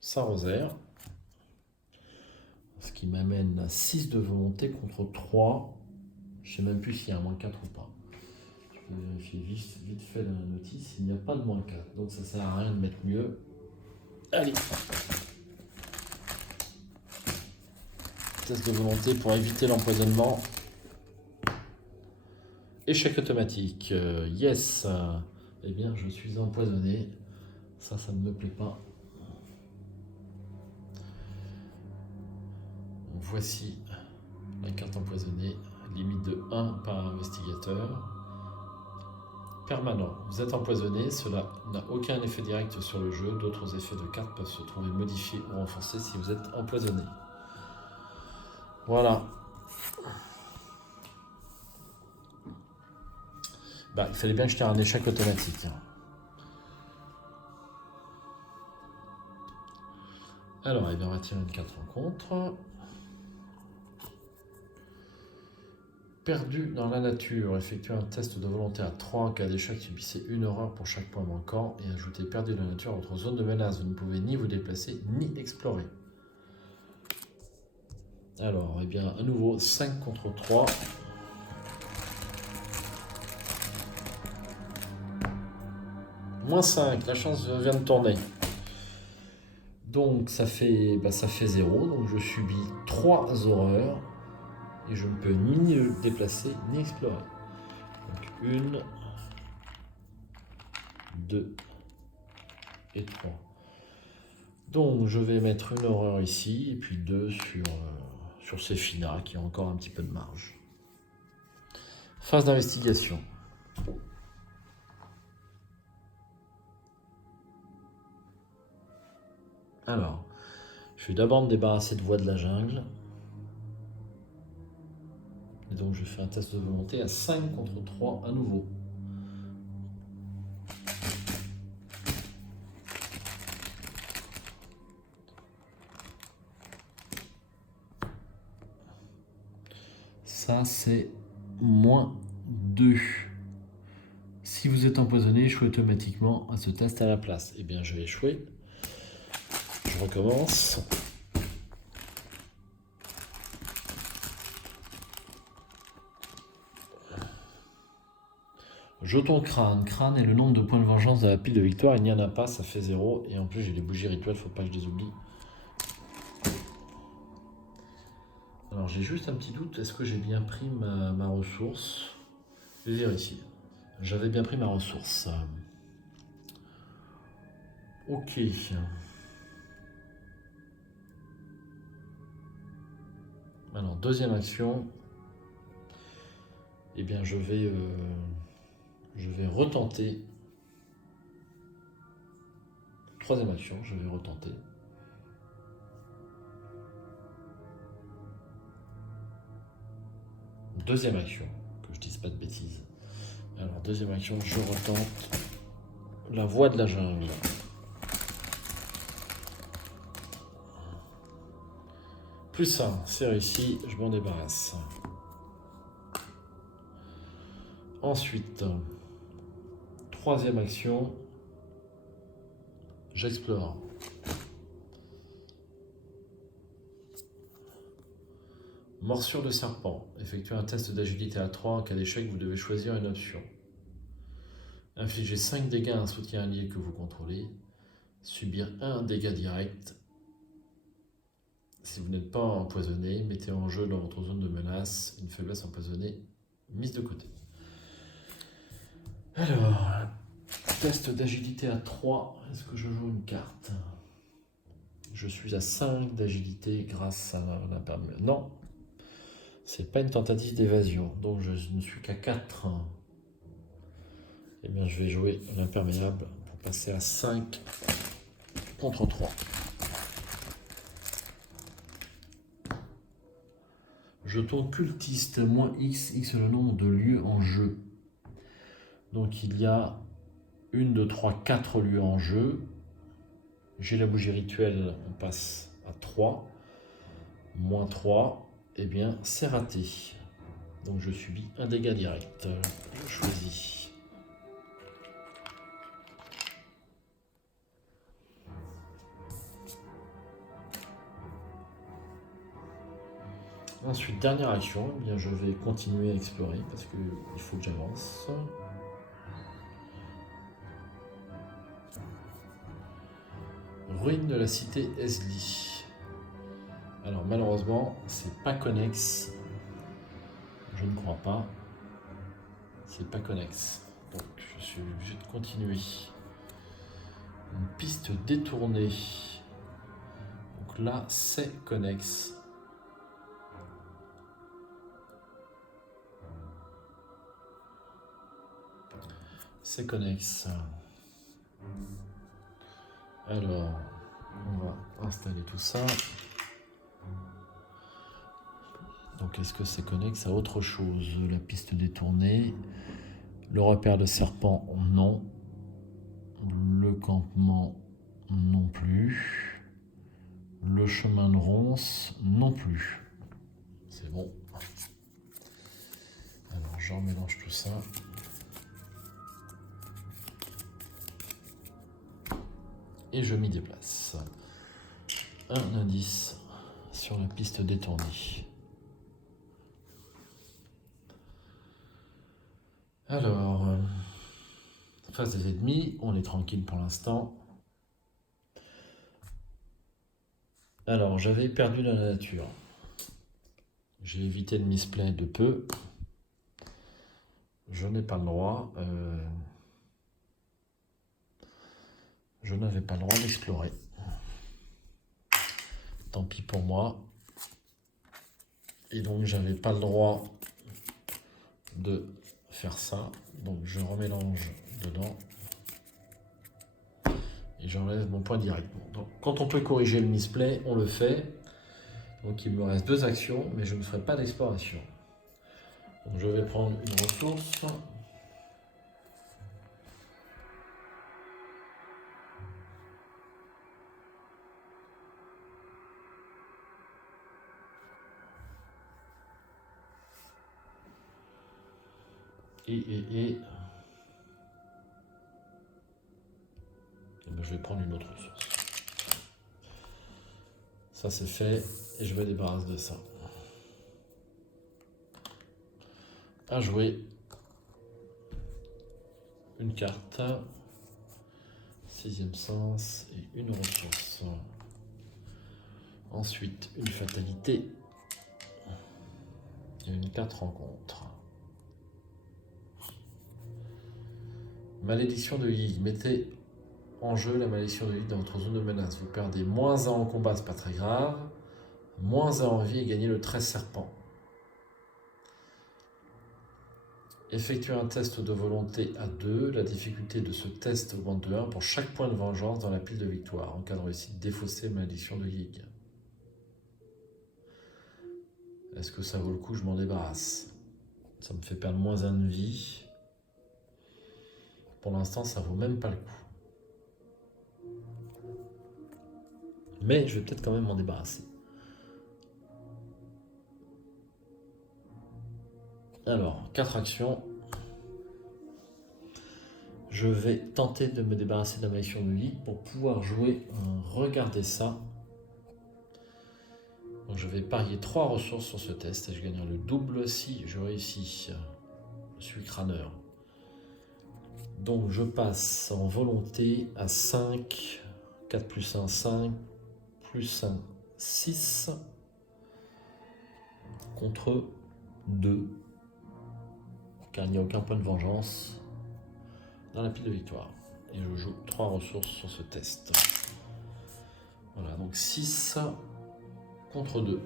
ça rosaire. Ce qui m'amène à 6 de volonté contre 3. Je ne sais même plus s'il y a un -4 ou pas. Je peux vérifier vite fait la notice. Il n'y a pas de -4. Donc ça sert à rien de mettre mieux. Allez. Test de volonté pour éviter l'empoisonnement. Échec automatique. Yes. Eh bien, je suis empoisonné. Ça ne me plaît pas. Voici la carte empoisonnée. Limite de 1 par investigateur. Permanent. Vous êtes empoisonné. Cela n'a aucun effet direct sur le jeu. D'autres effets de cartes peuvent se trouver modifiés ou renforcés si vous êtes empoisonné. Voilà. Bah, il fallait bien que je tire un échec automatique. Alors, eh bien, on va tirer une carte rencontre. Perdu dans la nature. Effectuez un test de volonté à 3 en cas d'échec. Subissez une horreur pour chaque point manquant et ajoutez perdu dans la nature à votre zone de menace. Vous ne pouvez ni vous déplacer ni explorer. Alors, eh bien, à nouveau, 5 contre 3. -5, la chance vient de tourner. Donc, ça fait 0. Donc, je subis 3 horreurs. Et je ne peux ni me déplacer, ni explorer. Donc, 1, 2 et 3. Donc, je vais mettre une horreur ici, et puis 2 sur Séphina, qui a encore un petit peu de marge. Phase d'investigation. Alors, je vais d'abord me débarrasser de Voix de la Jungle. Et donc, je fais un test de volonté à 5 contre 3 à nouveau. Ça, c'est -2. Si vous êtes empoisonné, échouez automatiquement à ce test à la place. Eh bien, je vais échouer. Je recommence. Jeton crâne. Crâne est le nombre de points de vengeance de la pile de victoire. Il n'y en a pas, ça fait 0. Et en plus, j'ai des bougies rituelles, faut pas que je les oublie. Alors, j'ai juste un petit doute. Est-ce que j'ai bien pris ma ressource? Je vais vérifier. J'avais bien pris ma ressource. Ok. Alors, deuxième action. Eh bien, je vais retenter. Troisième action, je vais retenter. Deuxième action, que je dise pas de bêtises. Alors, deuxième action, je retente la Voix de la Jungle. +1, c'est réussi, je m'en débarrasse. Ensuite, troisième action, j'explore. Morsure de serpent. Effectuez un test d'agilité à 3. En cas d'échec, vous devez choisir une option. Infligez 5 dégâts à un soutien allié que vous contrôlez. Subir 1 dégât direct. Si vous n'êtes pas empoisonné, mettez en jeu dans votre zone de menace une faiblesse empoisonnée mise de côté. Alors, test d'agilité à 3. Est-ce que je joue une carte? Je suis à 5 d'agilité grâce à l'imperméable. Non, c'est pas une tentative d'évasion, donc je ne suis qu'à 4. Eh bien, je vais jouer l'imperméable pour passer à 5 contre 3. Jeton cultiste, -X, X le nombre de lieux en jeu. Donc il y a 1, 2, 3, 4 lieux en jeu. J'ai la bougie rituelle, on passe à 3. Moins 3, eh bien c'est raté. Donc je subis un dégât direct. Je choisis. Ensuite, dernière action, eh bien, je vais continuer à explorer parce qu'il faut que j'avance. Ruine de la cité Esli. Alors malheureusement, c'est pas connexe. Je ne crois pas. C'est pas connexe. Donc je suis obligé de continuer. Une piste détournée. Donc là, c'est connexe. C'est connexe. Alors, on va installer tout ça. Donc, est-ce que c'est connexe à autre chose? La piste détournée. Le repère de serpent, non. Le campement, non plus. Le chemin de ronce, non plus. C'est bon. Alors, j'en mélange tout ça. Et je m'y déplace. Un indice sur la piste détournée. Alors, face des ennemis, on est tranquille pour l'instant. Alors, j'avais perdu dans la nature. J'ai évité le misplay de peu. Je n'ai pas le droit. Je n'avais pas le droit d'explorer. Tant pis pour moi. Et donc, j'avais pas le droit de faire ça. Donc, je remélange dedans. Et j'enlève mon point direct. Donc, quand on peut corriger le misplay, on le fait. Donc, il me reste 2 actions, mais je ne ferai pas d'exploration. Donc, je vais prendre une ressource. Et ben, je vais prendre une autre ressource. Ça c'est fait et je me débarrasse de ça. À jouer une carte, 6e sens et une ressource. Ensuite une fatalité et une carte rencontre. Malédiction de Yig. Mettez en jeu la malédiction de Yig dans votre zone de menace. Vous perdez -1 en combat, c'est pas très grave. -1 en vie et gagnez le 13 serpent. Effectuez un test de volonté à 2. La difficulté de ce test augmente de 1 pour chaque point de vengeance dans la pile de victoire. En cas de réussite, défaussez malédiction de Yig. Est-ce que ça vaut le coup? Je m'en débarrasse. Ça me fait perdre -1 de vie. Pour l'instant, ça vaut même pas le coup. Mais je vais peut-être quand même m'en débarrasser. Alors, 4 actions. Je vais tenter de me débarrasser de la malédiction de Yig pour pouvoir jouer un Regardez ça. Donc je vais parier 3 ressources sur ce test et je gagnerai le double si je réussis. Je suis crâneur. Donc je passe en volonté à 5. 4 plus 1, 5. Plus 1, 6. Contre 2. Car il n'y a aucun point de vengeance dans la pile de victoire. Et je joue 3 ressources sur ce test. Voilà, donc 6 contre 2.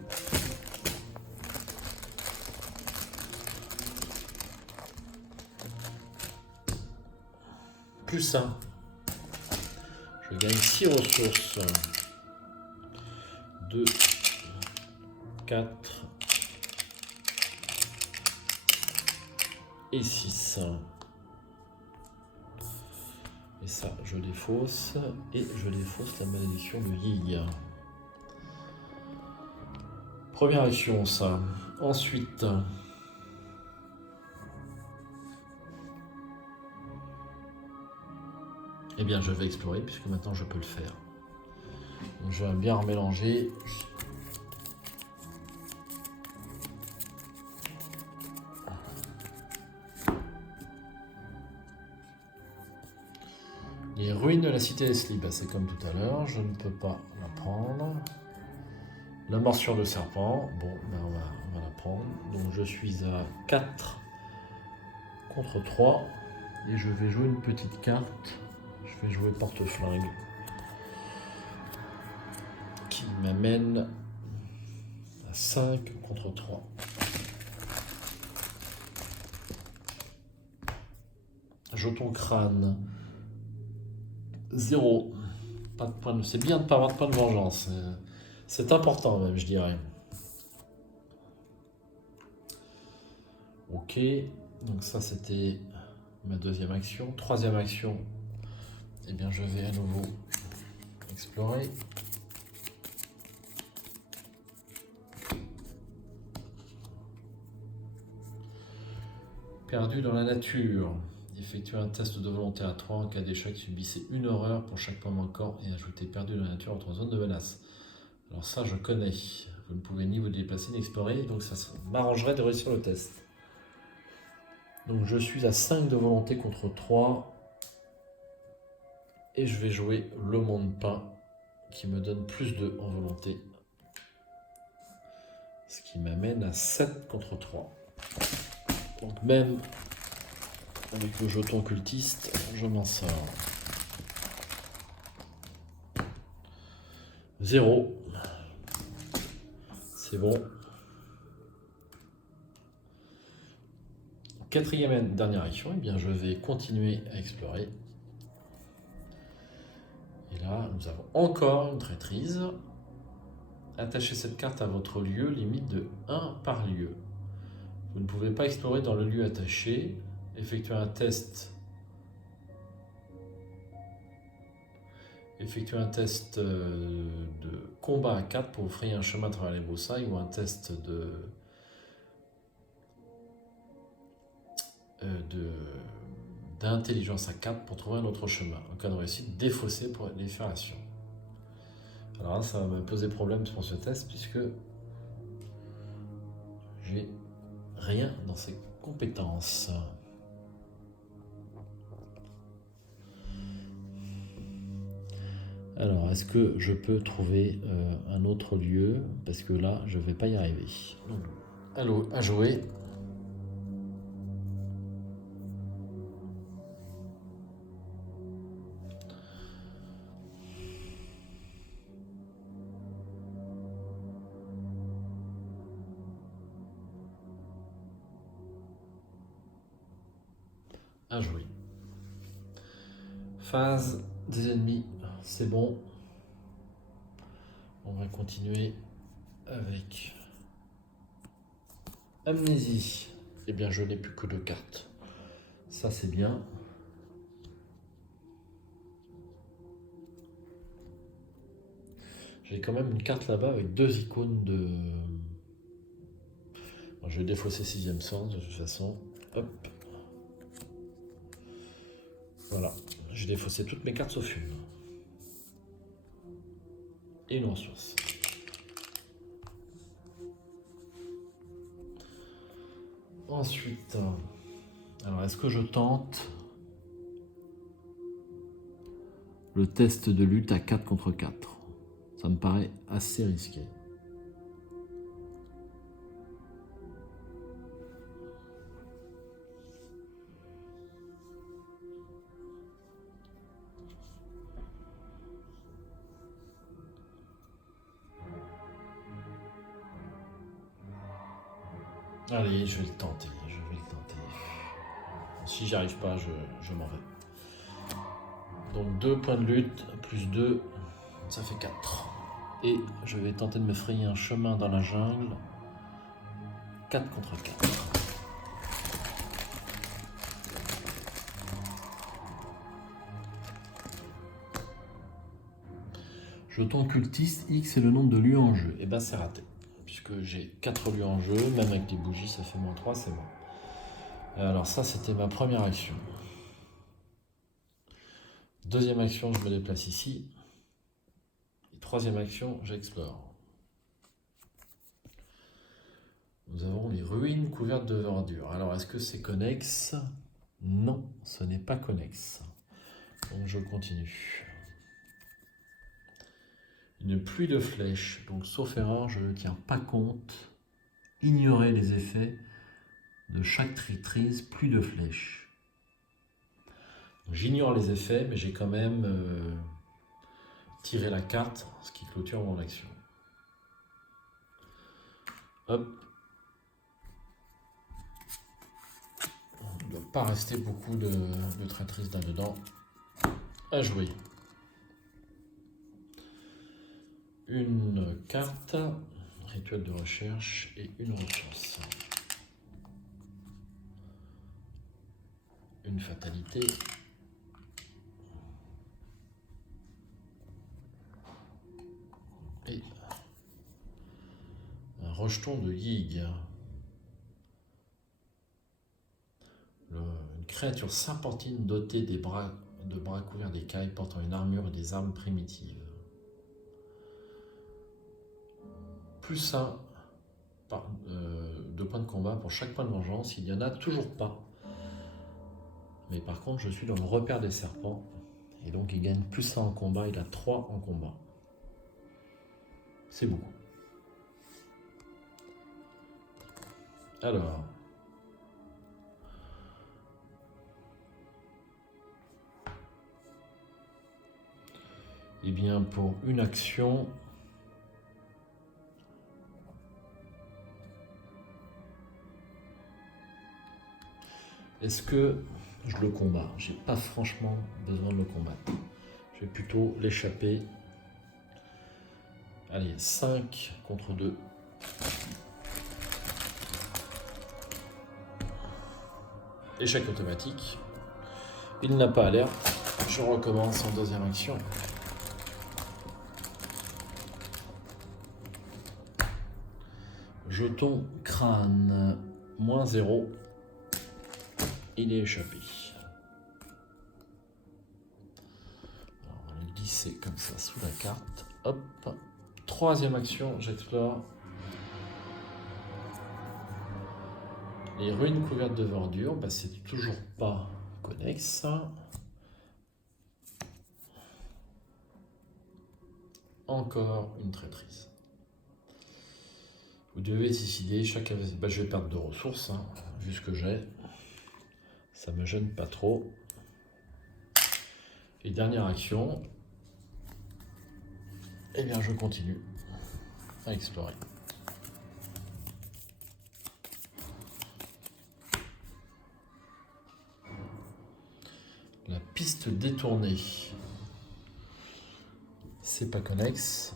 Plus 1. Je gagne 6 ressources. 2, 4 et 6. Et ça, je défausse. Et je défausse la malédiction de Yi. Première action, ça. Ensuite... Eh bien, je vais explorer, puisque maintenant je peux le faire. Donc, je vais bien remélanger. Les ruines de la cité Esli, bah, c'est comme tout à l'heure, je ne peux pas la prendre. La morsure de serpent, bon, ben on va la prendre. Donc je suis à 4 contre 3. Et je vais jouer une petite carte. Je vais jouer porte-flingue. Qui m'amène à 5 contre 3. Jeton crâne. 0. Pas de point de... C'est bien de ne pas avoir de point de vengeance. C'est important même, je dirais. Ok. Donc ça, c'était ma deuxième action. Troisième action. Eh bien, je vais à nouveau explorer. Perdu dans la nature. Effectuer un test de volonté à 3 en cas d'échec, subissez une horreur pour chaque point manquant et ajoutez perdu dans la nature entre zone de menace. Alors ça, je connais. Vous ne pouvez ni vous déplacer ni explorer, donc ça m'arrangerait de réussir le test. Donc je suis à 5 de volonté contre 3. Et je vais jouer le monde peint qui me donne plus 2 en volonté. Ce qui m'amène à 7 contre 3. Donc même avec le jeton cultiste, je m'en sors. 0. C'est bon. Quatrième et dernière action, eh bien je vais continuer à explorer. Et là, nous avons encore une traîtrise. Attachez cette carte à votre lieu, limite de 1 par lieu. Vous ne pouvez pas explorer dans le lieu attaché. Effectuez un test. Effectuez un test de combat à 4 pour vous frayer un chemin à travers les broussailles ou un test d'intelligence à 4 pour trouver un autre chemin. En cas de réussite, défausser pour l'effraction. Alors là, ça va me poser problème pour ce test puisque j'ai rien dans ces compétences. Alors, est-ce que je peux trouver un autre lieu? Parce que là, je ne vais pas y arriver. Donc, allô, à jouer. À jouer. Phase des ennemis, c'est bon. On va continuer avec Amnésie. Eh bien, je n'ai plus que 2 cartes. Ça, c'est bien. J'ai quand même une carte là-bas avec 2 icônes de... Bon, je vais défausser 6e sens de toute façon. Hop. Voilà. J'ai défaussé toutes mes cartes sauf une. Et une ressource. Ensuite, alors est-ce que je tente le test de lutte à 4 contre 4? Ça me paraît assez risqué. Allez, je vais le tenter, Si j'y arrive pas, je m'en vais. Donc 2 points de lutte, plus 2, ça fait 4. Et je vais tenter de me frayer un chemin dans la jungle. 4 contre 4. Jeton cultiste, X est le nombre de lieux en jeu. Et ben c'est raté. Puisque j'ai 4 lieux en jeu, même avec les bougies, ça fait -3, c'est bon. Alors ça, c'était ma première action. Deuxième action, je me déplace ici. Et troisième action, j'explore. Nous avons les ruines couvertes de verdure. Alors, est-ce que c'est connexe? Non, ce n'est pas connexe. Donc, je continue. Une pluie de flèches. Donc, sauf erreur, je ne tiens pas compte. Ignorer les effets de chaque traîtrise, pluie de flèches. J'ignore les effets, mais j'ai quand même tiré la carte, ce qui clôture mon action. Hop. Il ne doit pas rester beaucoup de traîtrises là-dedans. À jouer. Une carte, rituel de recherche et une ressource. Une fatalité. Et un rejeton de Yig. Une créature serpentine dotée de bras couverts d'écailles portant une armure et des armes primitives. Plus 1 de points de combat pour chaque point de vengeance. Il n'y en a toujours pas. Mais par contre, je suis dans le repère des serpents. Et donc, il gagne plus 1 en combat. Il a 3 en combat. C'est beaucoup. Alors. Eh bien, pour une action... Est-ce que je le combats? J'ai pas franchement besoin de le combattre. Je vais plutôt l'échapper. Allez, 5 contre 2. Échec automatique. Il n'a pas alerte. Je recommence en deuxième action. Jeton crâne. -0. Il est échappé. Alors, on va le glisser comme ça sous la carte. Hop. Troisième action, j'explore. Les ruines couvertes de verdure, bah, c'est toujours pas connexe. Encore une traîtrise. Vous devez décider, bah, je vais perdre 2 ressources, vu ce que j'ai. Ça me gêne pas trop. Et dernière action, eh bien je continue à explorer. La piste détournée. C'est pas connexe.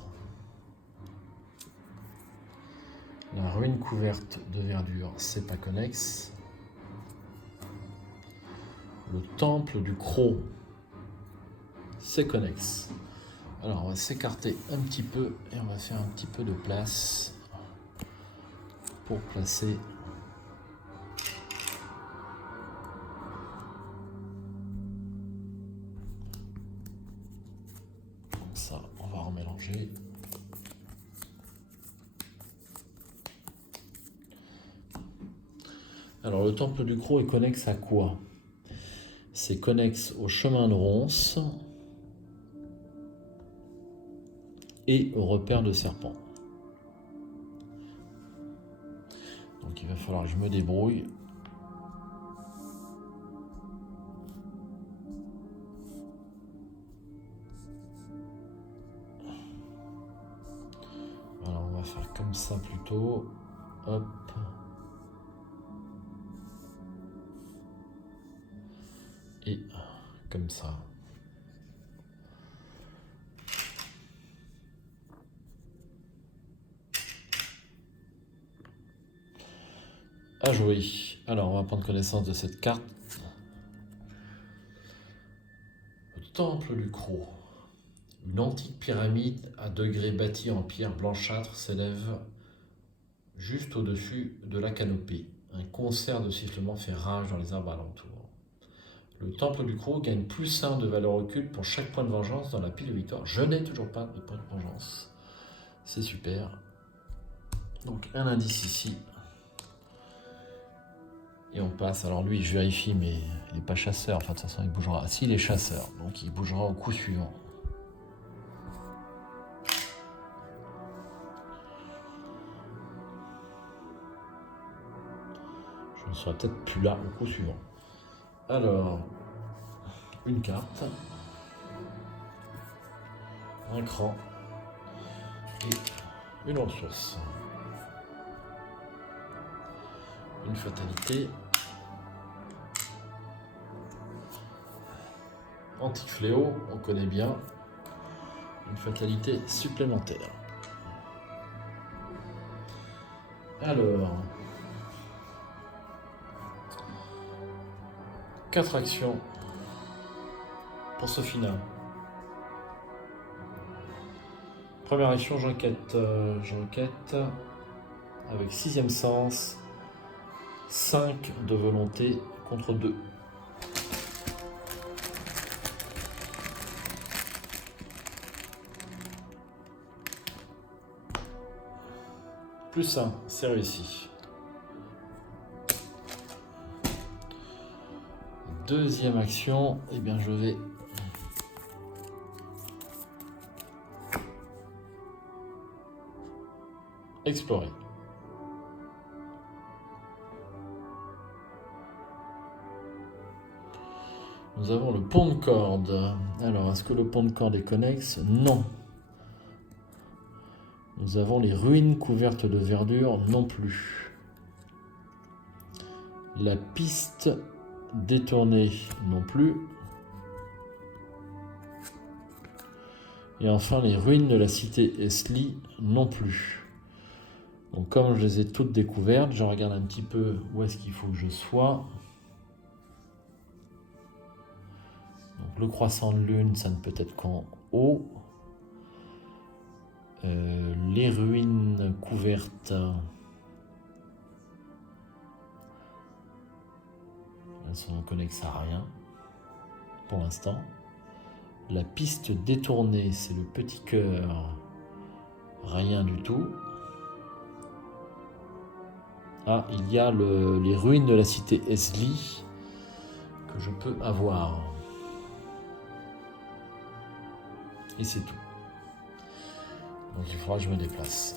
La ruine couverte de verdure, c'est pas connexe. Le temple du croc, c'est connexe. Alors on va s'écarter un petit peu et on va faire un petit peu de place pour placer comme ça. On va remélanger. Alors le temple du croc est connexe à quoi? C'est connexe au chemin de ronce et au repère de serpent. Donc il va falloir que je me débrouille. Alors on va faire comme ça plutôt. Hop. Et comme ça. À jouer. Alors, on va prendre connaissance de cette carte. Le temple du croc. Une antique pyramide à degrés bâtie en pierre blanchâtre s'élève juste au-dessus de la canopée. Un concert de sifflements fait rage dans les arbres alentours. Le temple du Croc gagne +1 de valeur occulte pour chaque point de vengeance dans la pile de victoire. Je n'ai toujours pas de point de vengeance. C'est super. Donc un indice ici. Et on passe. Alors lui, je vérifie, mais il n'est pas chasseur. Enfin, de toute façon, il bougera. Si, il est chasseur. Donc il bougera au coup suivant. Je ne serai peut-être plus là au coup suivant. Alors, une carte. Un cran. Et une ressource. Une fatalité. Antique fléau, on connaît bien. Une fatalité supplémentaire. Alors, 4 actions pour ce final. Première action, j'enquête avec 6e sens, 5 de volonté contre 2. +1, c'est réussi. Deuxième action, eh bien je vais explorer. Nous avons le pont de corde. Alors, est-ce que le pont de corde est connexe? Non. Nous avons les ruines couvertes de verdure non plus. La piste détournée non plus. Et enfin, les ruines de la cité Esli non plus. Donc, comme je les ai toutes découvertes, je regarde un petit peu où est-ce qu'il faut que je sois. Donc, le croissant de lune, ça ne peut être qu'en haut. Les ruines couvertes. Ça ne connexe à rien pour l'instant. La piste détournée, c'est le petit cœur. Rien du tout. Ah, il y a les ruines de la cité Esli que je peux avoir. Et c'est tout. Donc il faudra que je me déplace.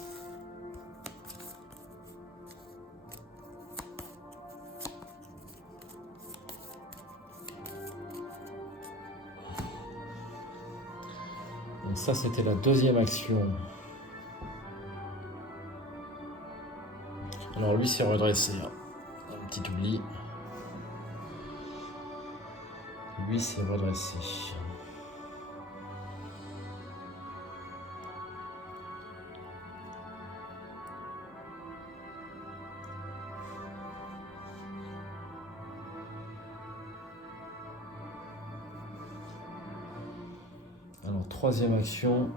Donc ça, c'était la deuxième action. Alors lui s'est redressé. Un petit oubli. Lui s'est redressé. Alors, troisième action.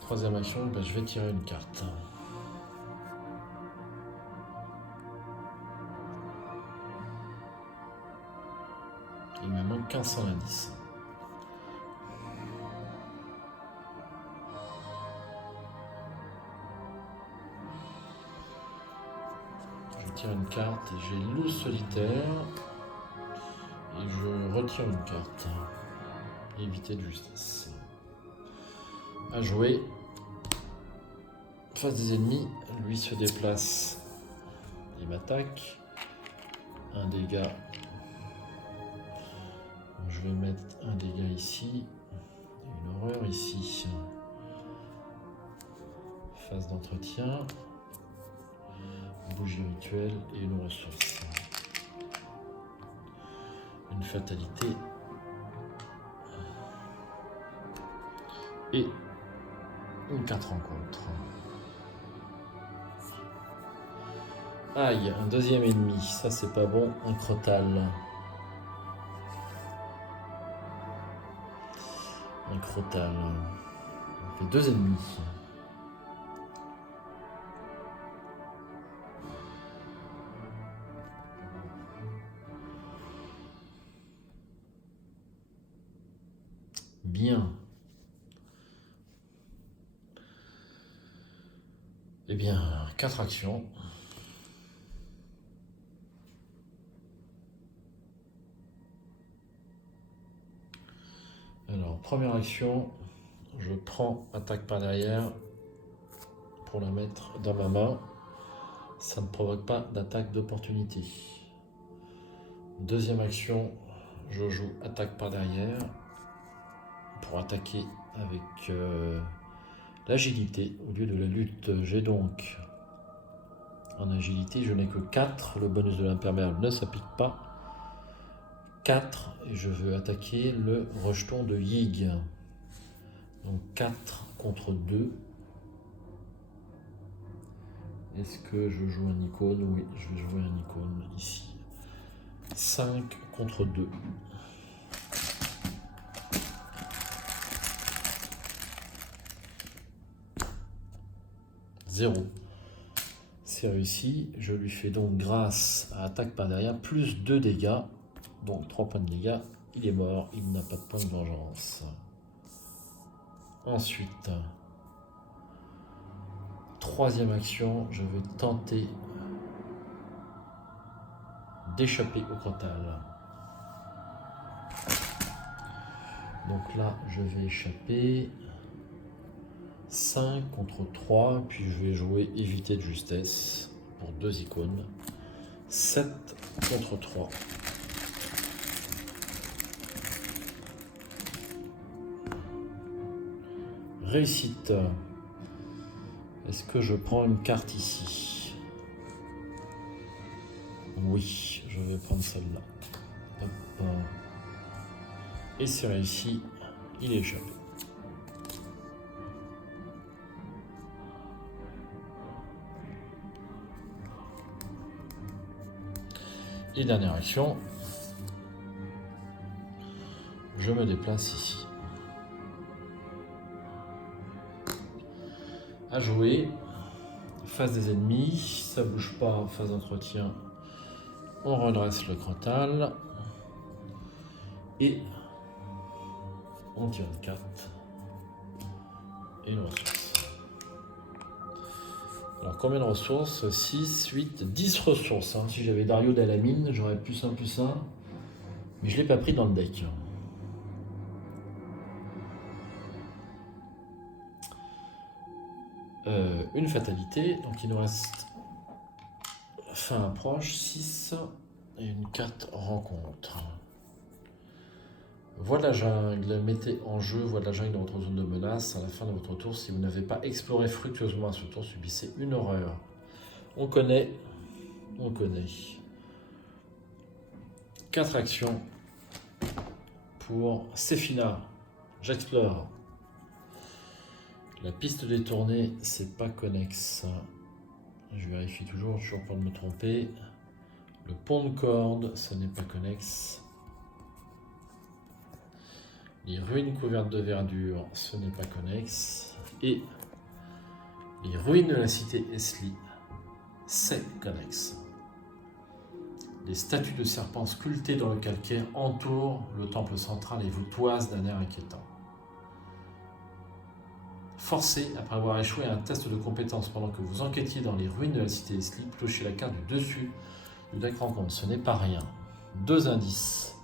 Troisième action, ben, je vais tirer une carte. Il me manque qu'un seul indice. Une carte et j'ai loup solitaire et je retire une carte. Éviter de justesse. À jouer. Face des ennemis, lui se déplace et m'attaque. Un dégât. Je vais mettre un dégât ici. Une horreur ici. Phase d'entretien. Bougie rituelle et une ressource. Une fatalité. Et une carte rencontre. Aïe, un deuxième ennemi, ça c'est pas bon, un crotal. Un crotal. On fait 2 ennemis. Bien. Eh bien, 4 actions. Alors, première action, je prends attaque par derrière pour la mettre dans ma main. Ça ne provoque pas d'attaque d'opportunité. Deuxième action, je joue attaque par derrière pour attaquer avec l'agilité au lieu de la lutte. J'ai donc en agilité, je n'ai que 4. Le bonus de l'imperméable ne s'applique pas. 4 et je veux attaquer le rejeton de Yig. Donc 4 contre 2. Est-ce que je joue un icône? Oui, je vais jouer un icône ici. 5 contre 2. 0. C'est réussi. Je lui fais donc grâce à attaque par derrière plus 2 dégâts. Donc 3 points de dégâts. Il est mort. Il n'a pas de point de vengeance. Ensuite, troisième action, je vais tenter d'échapper au crotal. Donc là, je vais échapper. 5 contre 3, puis je vais jouer éviter de justesse pour 2 icônes. 7 contre 3. Réussite. Est-ce que je prends une carte ici? Oui, je vais prendre celle-là. Hop. Et c'est réussi, il est échappé. Et dernière action, je me déplace ici. À jouer, face des ennemis, ça bouge pas, phase d'entretien, on redresse le crotal et on tire une carte et une ressource. Alors combien de ressources? 6, 8, 10 ressources. Si j'avais Dario Della-Mine, j'aurais +1, mais je ne l'ai pas pris dans le deck. Une fatalité, donc il nous reste fin approche, 6 et une carte rencontre. Voie de la jungle, mettez en jeu voie de la jungle dans votre zone de menace. À la fin de votre tour, si vous n'avez pas exploré fructueusement à ce tour, subissez une horreur. On connaît. 4 actions pour Séphina. J'explore. La piste détournée, c'est pas connexe. Je vérifie toujours pas de me tromper. Le pont de corde, ça n'est pas connexe. Les ruines couvertes de verdure, ce n'est pas connexe. Et les ruines de la cité Esli, c'est connexe. Les statues de serpents sculptées dans le calcaire entourent le temple central et vous toisent d'un air inquiétant. Forcé, après avoir échoué à un test de compétence pendant que vous enquêtiez dans les ruines de la cité Esli, piocher la carte du dessus du deck rencontre. Ce n'est pas rien. 2 indices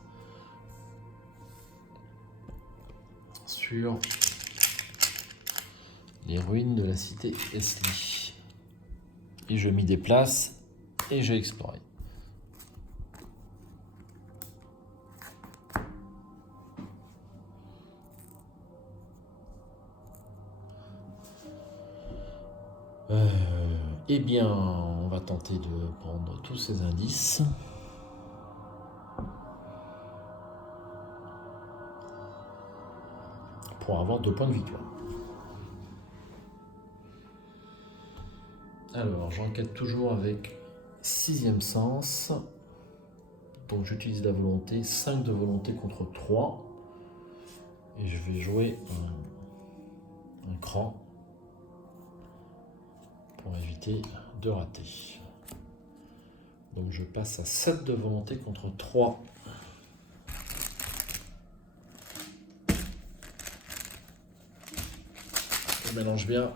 sur les ruines de la cité Esli. Et je m'y déplace et j'ai exploré. Eh bien, on va tenter de prendre tous ces indices. Pour avoir 2 points de victoire. Alors, j'enquête toujours avec Sixième sens. Donc j'utilise la volonté, 5 de volonté contre 3. Et je vais jouer un cran pour éviter de rater. Donc je passe à 7 de volonté contre 3. Je mélange bien.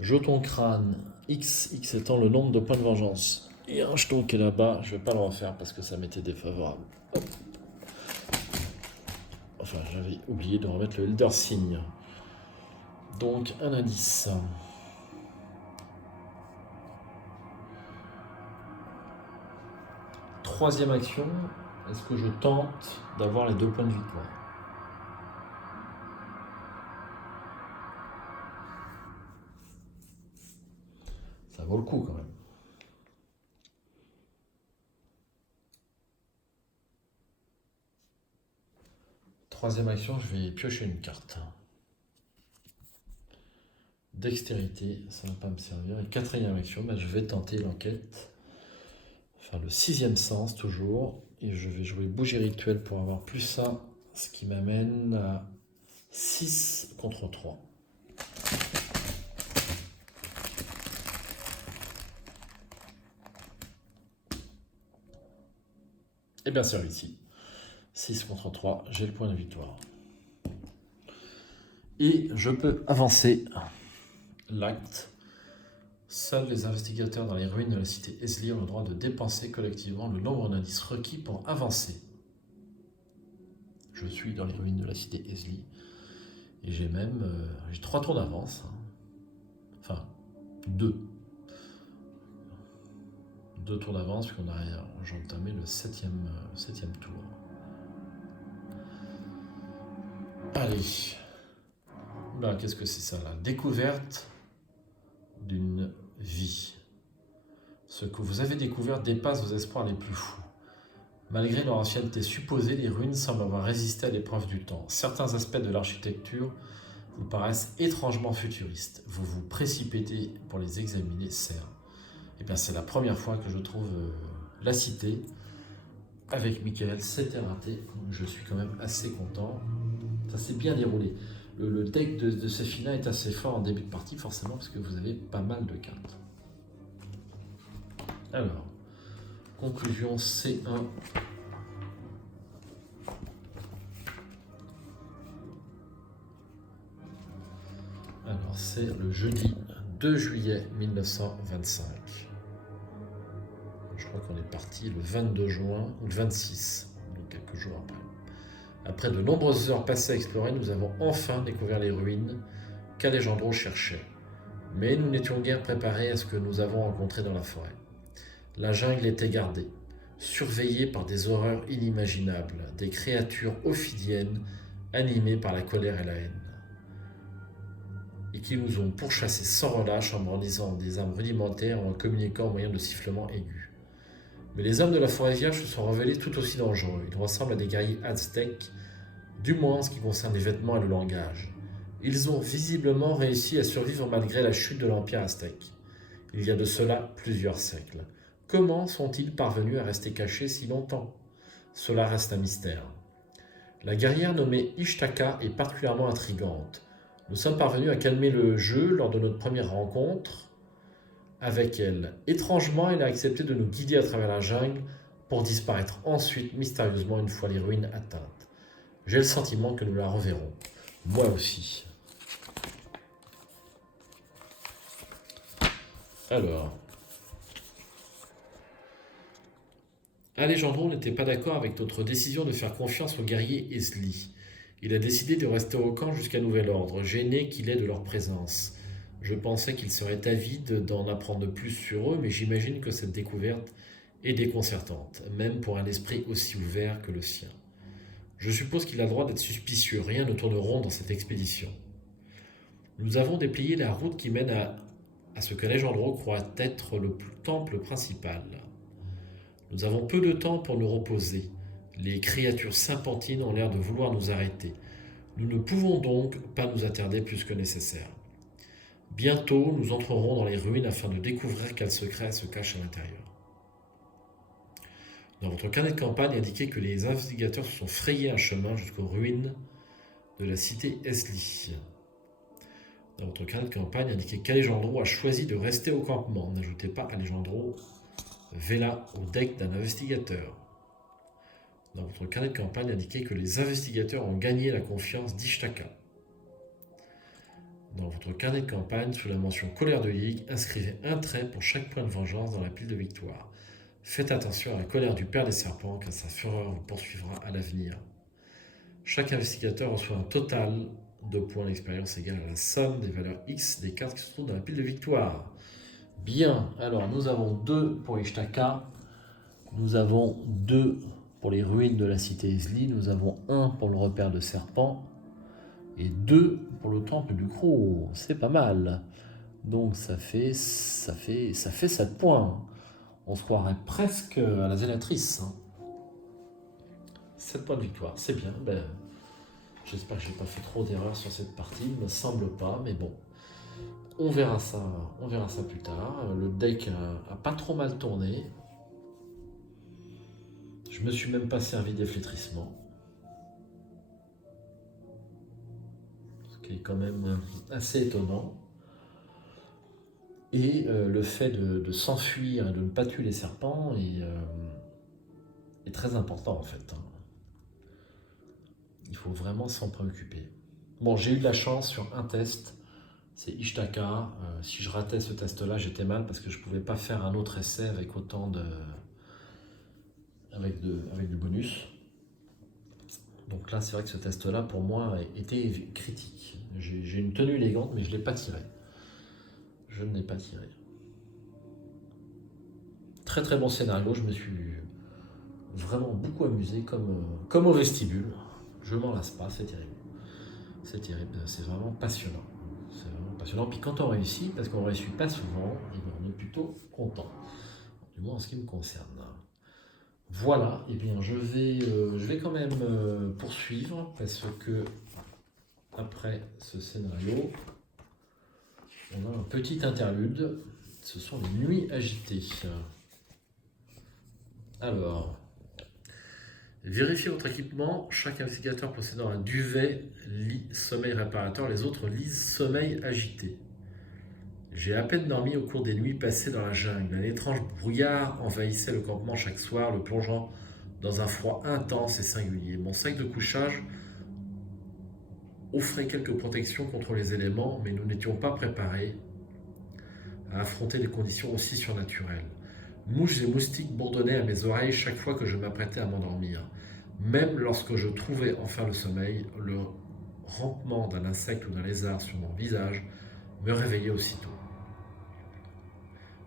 Jeton crâne, X étant le nombre de points de vengeance. Et un jeton qui est là-bas, je ne vais pas le refaire parce que ça m'était défavorable. Hop. Enfin, j'avais oublié de remettre le Elder Sign. Donc, un indice. Troisième action, est-ce que je tente d'avoir les 2 points de victoire? Ça vaut le coup quand même. Troisième action, je vais piocher une carte. Dextérité, ça ne va pas me servir. Et quatrième action, je vais tenter l'enquête. Enfin, le sixième sens toujours. Et je vais jouer bougie rituelle pour avoir plus ça. Ce qui m'amène à 6 contre 3. Et bien c'est réussi. 6 contre 3, j'ai le point de victoire. Et je peux avancer l'acte. Seuls les investigateurs dans les ruines de la cité Esli ont le droit de dépenser collectivement le nombre d'indices requis pour avancer. Je suis dans les ruines de la cité Esli. Et j'ai même... j'ai 3 tours d'avance. Enfin, 2. 2 tours d'avance, puis j'ai entamé le 7e tour. Allez. Là, qu'est-ce que c'est ça là? Découverte d'une vie. Ce que vous avez découvert dépasse vos espoirs les plus fous. Malgré leur ancienneté supposée, les ruines semblent avoir résisté à l'épreuve du temps. Certains aspects de l'architecture vous paraissent étrangement futuristes. Vous vous précipitez pour les examiner, serre. Et bien c'est la première fois que je trouve la cité avec Michael. C'était raté, donc je suis quand même assez content. Ça s'est bien déroulé. Le deck de ces filles-là est assez fort en début de partie, forcément, parce que vous avez pas mal de cartes. Alors, conclusion C1. Alors, c'est le jeudi 2 juillet 1925. Je crois qu'on est parti le 22 juin, ou le 26, donc quelques jours après. Après de nombreuses heures passées à explorer, nous avons enfin découvert les ruines qu'Alejandro cherchait. Mais nous n'étions guère préparés à ce que nous avons rencontré dans la forêt. La jungle était gardée, surveillée par des horreurs inimaginables, des créatures ophidiennes animées par la colère et la haine, et qui nous ont pourchassés sans relâche en brandissant des armes rudimentaires ou en communiquant au moyen de sifflements aigus. Mais les hommes de la forêt vierge se sont révélés tout aussi dangereux. Ils ressemblent à des guerriers aztèques, du moins en ce qui concerne les vêtements et le langage. Ils ont visiblement réussi à survivre malgré la chute de l'Empire aztèque. Il y a de cela plusieurs siècles. Comment sont-ils parvenus à rester cachés si longtemps? Cela reste un mystère. La guerrière nommée Ishtaka est particulièrement intrigante. Nous sommes parvenus à calmer le jeu lors de notre première rencontre avec elle. Étrangement, elle a accepté de nous guider à travers la jungle pour disparaître ensuite mystérieusement une fois les ruines atteintes. J'ai le sentiment que nous la reverrons. Moi aussi. Alors, Alejandro n'était pas d'accord avec notre décision de faire confiance au guerrier Esli. Il a décidé de rester au camp jusqu'à nouvel ordre, gêné qu'il est de leur présence. Je pensais qu'il serait avide d'en apprendre plus sur eux, mais j'imagine que cette découverte est déconcertante, même pour un esprit aussi ouvert que le sien. Je suppose qu'il a le droit d'être suspicieux, rien ne tourne rond dans cette expédition. Nous avons déplié la route qui mène à ce qu'Alejandro croit être le temple principal. Nous avons peu de temps pour nous reposer. Les créatures serpentines ont l'air de vouloir nous arrêter. Nous ne pouvons donc pas nous attarder plus que nécessaire. Bientôt, nous entrerons dans les ruines afin de découvrir quel secret se cache à l'intérieur. Dans votre carnet de campagne, indiquez que les investigateurs se sont frayés un chemin jusqu'aux ruines de la cité Esli. Dans votre carnet de campagne, indiquez qu'Alejandro a choisi de rester au campement. N'ajoutez pas Alejandro Vela au deck d'un investigateur. Dans votre carnet de campagne, indiquez que les investigateurs ont gagné la confiance d'Ishtaka. Dans votre carnet de campagne, sous la mention colère de Yig, inscrivez un trait pour chaque point de vengeance dans la pile de victoire. Faites attention à la colère du père des serpents, car sa fureur vous poursuivra à l'avenir. Chaque investigateur reçoit un total de points d'expérience égal à la somme des valeurs X des cartes qui se trouvent dans la pile de victoire. Bien, alors nous avons 2 pour Ishtaka, nous avons 2 pour les ruines de la cité Esli, nous avons 1 pour le repère de serpents et 2 pour le temple du Croc. C'est pas mal. Donc ça fait 7 points. On se croirait presque à la zélatrice. 7 points de victoire, c'est bien. J'espère que je n'ai pas fait trop d'erreurs sur cette partie, il ne me semble pas, mais bon. On verra ça plus tard. Le deck a pas trop mal tourné. Je me suis même pas servi d'efflétrissement. Ce qui est quand même assez étonnant. Et le fait de s'enfuir et de ne pas tuer les serpents est très important en fait. Il faut vraiment s'en préoccuper. Bon, j'ai eu de la chance sur un test. C'est Ishtaka. Si je ratais ce test-là, j'étais mal parce que je ne pouvais pas faire un autre essai avec autant de... avec du bonus. Donc là, c'est vrai que ce test-là, pour moi, était critique. J'ai une tenue élégante, mais je ne l'ai pas tiré. Je ne l'ai pas tiré. Très très bon scénario. Je me suis vraiment beaucoup amusé, comme au vestibule. Je m'en lasse pas, c'est terrible. C'est terrible, c'est vraiment passionnant. C'est vraiment passionnant. Puis quand on réussit, parce qu'on ne réussit pas souvent, on est plutôt content. Du moins en ce qui me concerne. Voilà, et bien je vais quand même poursuivre, parce que après ce scénario, on a un petit interlude. Ce sont les nuits agitées. Alors, vérifiez votre équipement. Chaque investigateur possédant un duvet lit sommeil réparateur, les autres lisent sommeil agité. J'ai à peine dormi au cours des nuits passées dans la jungle. Un étrange brouillard envahissait le campement chaque soir, le plongeant dans un froid intense et singulier. Mon sac de couchage offrait quelques protections contre les éléments, mais nous n'étions pas préparés à affronter des conditions aussi surnaturelles. Mouches et moustiques bourdonnaient à mes oreilles chaque fois que je m'apprêtais à m'endormir. Même lorsque je trouvais enfin le sommeil, le rampement d'un insecte ou d'un lézard sur mon visage me réveillait aussitôt.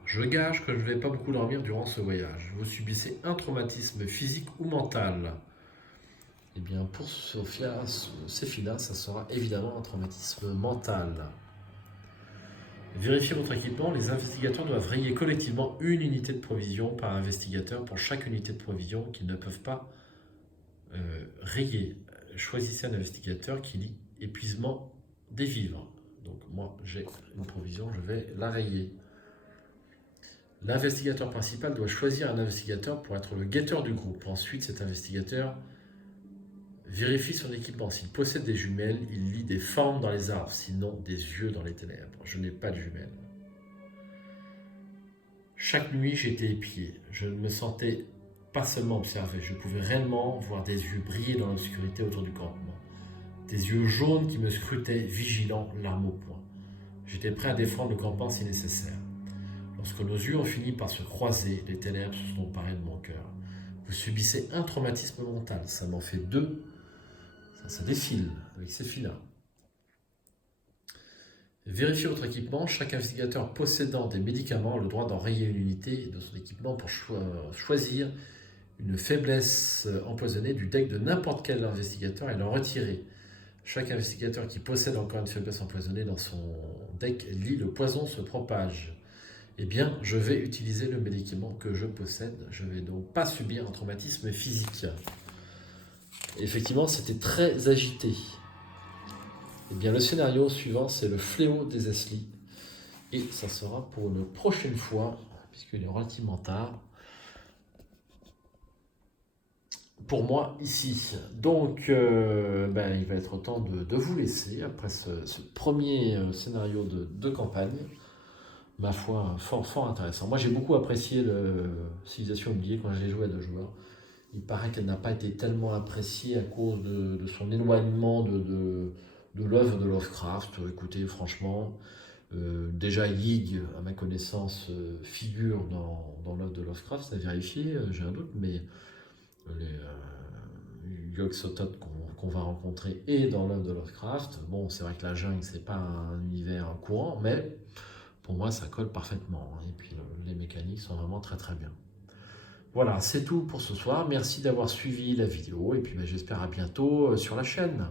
Je gage que je ne vais pas beaucoup dormir durant ce voyage. Vous subissez un traumatisme physique ou mental. Eh bien, pour Séphina, ça sera évidemment un traumatisme mental. Vérifiez votre équipement. Les investigateurs doivent rayer collectivement une unité de provision par investigateur pour chaque unité de provision qu'ils ne peuvent pas rayer. Choisissez un investigateur qui lit épuisement des vivres. Donc moi, j'ai une provision, je vais la rayer. L'investigateur principal doit choisir un investigateur pour être le guetteur du groupe. Ensuite, cet investigateur vérifie son équipement. S'il possède des jumelles, il lit des formes dans les arbres, sinon des yeux dans les ténèbres. Je n'ai pas de jumelles. Chaque nuit, j'étais épié. Je ne me sentais pas seulement observé, je pouvais réellement voir des yeux briller dans l'obscurité autour du campement. Des yeux jaunes qui me scrutaient, vigilants, l'arme au poing. J'étais prêt à défendre le campement si nécessaire. Lorsque nos yeux ont fini par se croiser, les ténèbres se sont emparées de mon cœur. Vous subissez un traumatisme mental, ça m'en fait 2. Ça défile avec Séphina. Vérifiez votre équipement. Chaque investigateur possédant des médicaments a le droit d'enrayer une unité de son équipement pour choisir une faiblesse empoisonnée du deck de n'importe quel investigateur et l'en retirer. Chaque investigateur qui possède encore une faiblesse empoisonnée dans son deck lit le poison se propage. Eh bien, je vais utiliser le médicament que je possède. Je ne vais donc pas subir un traumatisme physique. Effectivement, c'était très agité. Eh bien, le scénario suivant, c'est le fléau des Esli. Et ça sera pour une prochaine fois, puisqu'il est relativement tard, pour moi ici. Donc, il va être temps de vous laisser après ce premier scénario de campagne. Ma foi, fort intéressant. Moi, j'ai beaucoup apprécié Civilisation oubliée quand je l'ai joué à 2 joueurs. Il paraît qu'elle n'a pas été tellement appréciée à cause de son éloignement de l'œuvre de Lovecraft. Écoutez, franchement, déjà Yig, à ma connaissance, figure dans l'œuvre de Lovecraft, c'est à vérifier, j'ai un doute, mais les Yog-Sothoth qu'on va rencontrer est dans l'œuvre de Lovecraft. Bon, c'est vrai que la jungle, c'est pas un univers courant, mais pour moi, ça colle parfaitement. Et puis, les mécaniques sont vraiment très bien. Voilà, c'est tout pour ce soir. Merci d'avoir suivi la vidéo. Et puis, j'espère à bientôt sur la chaîne.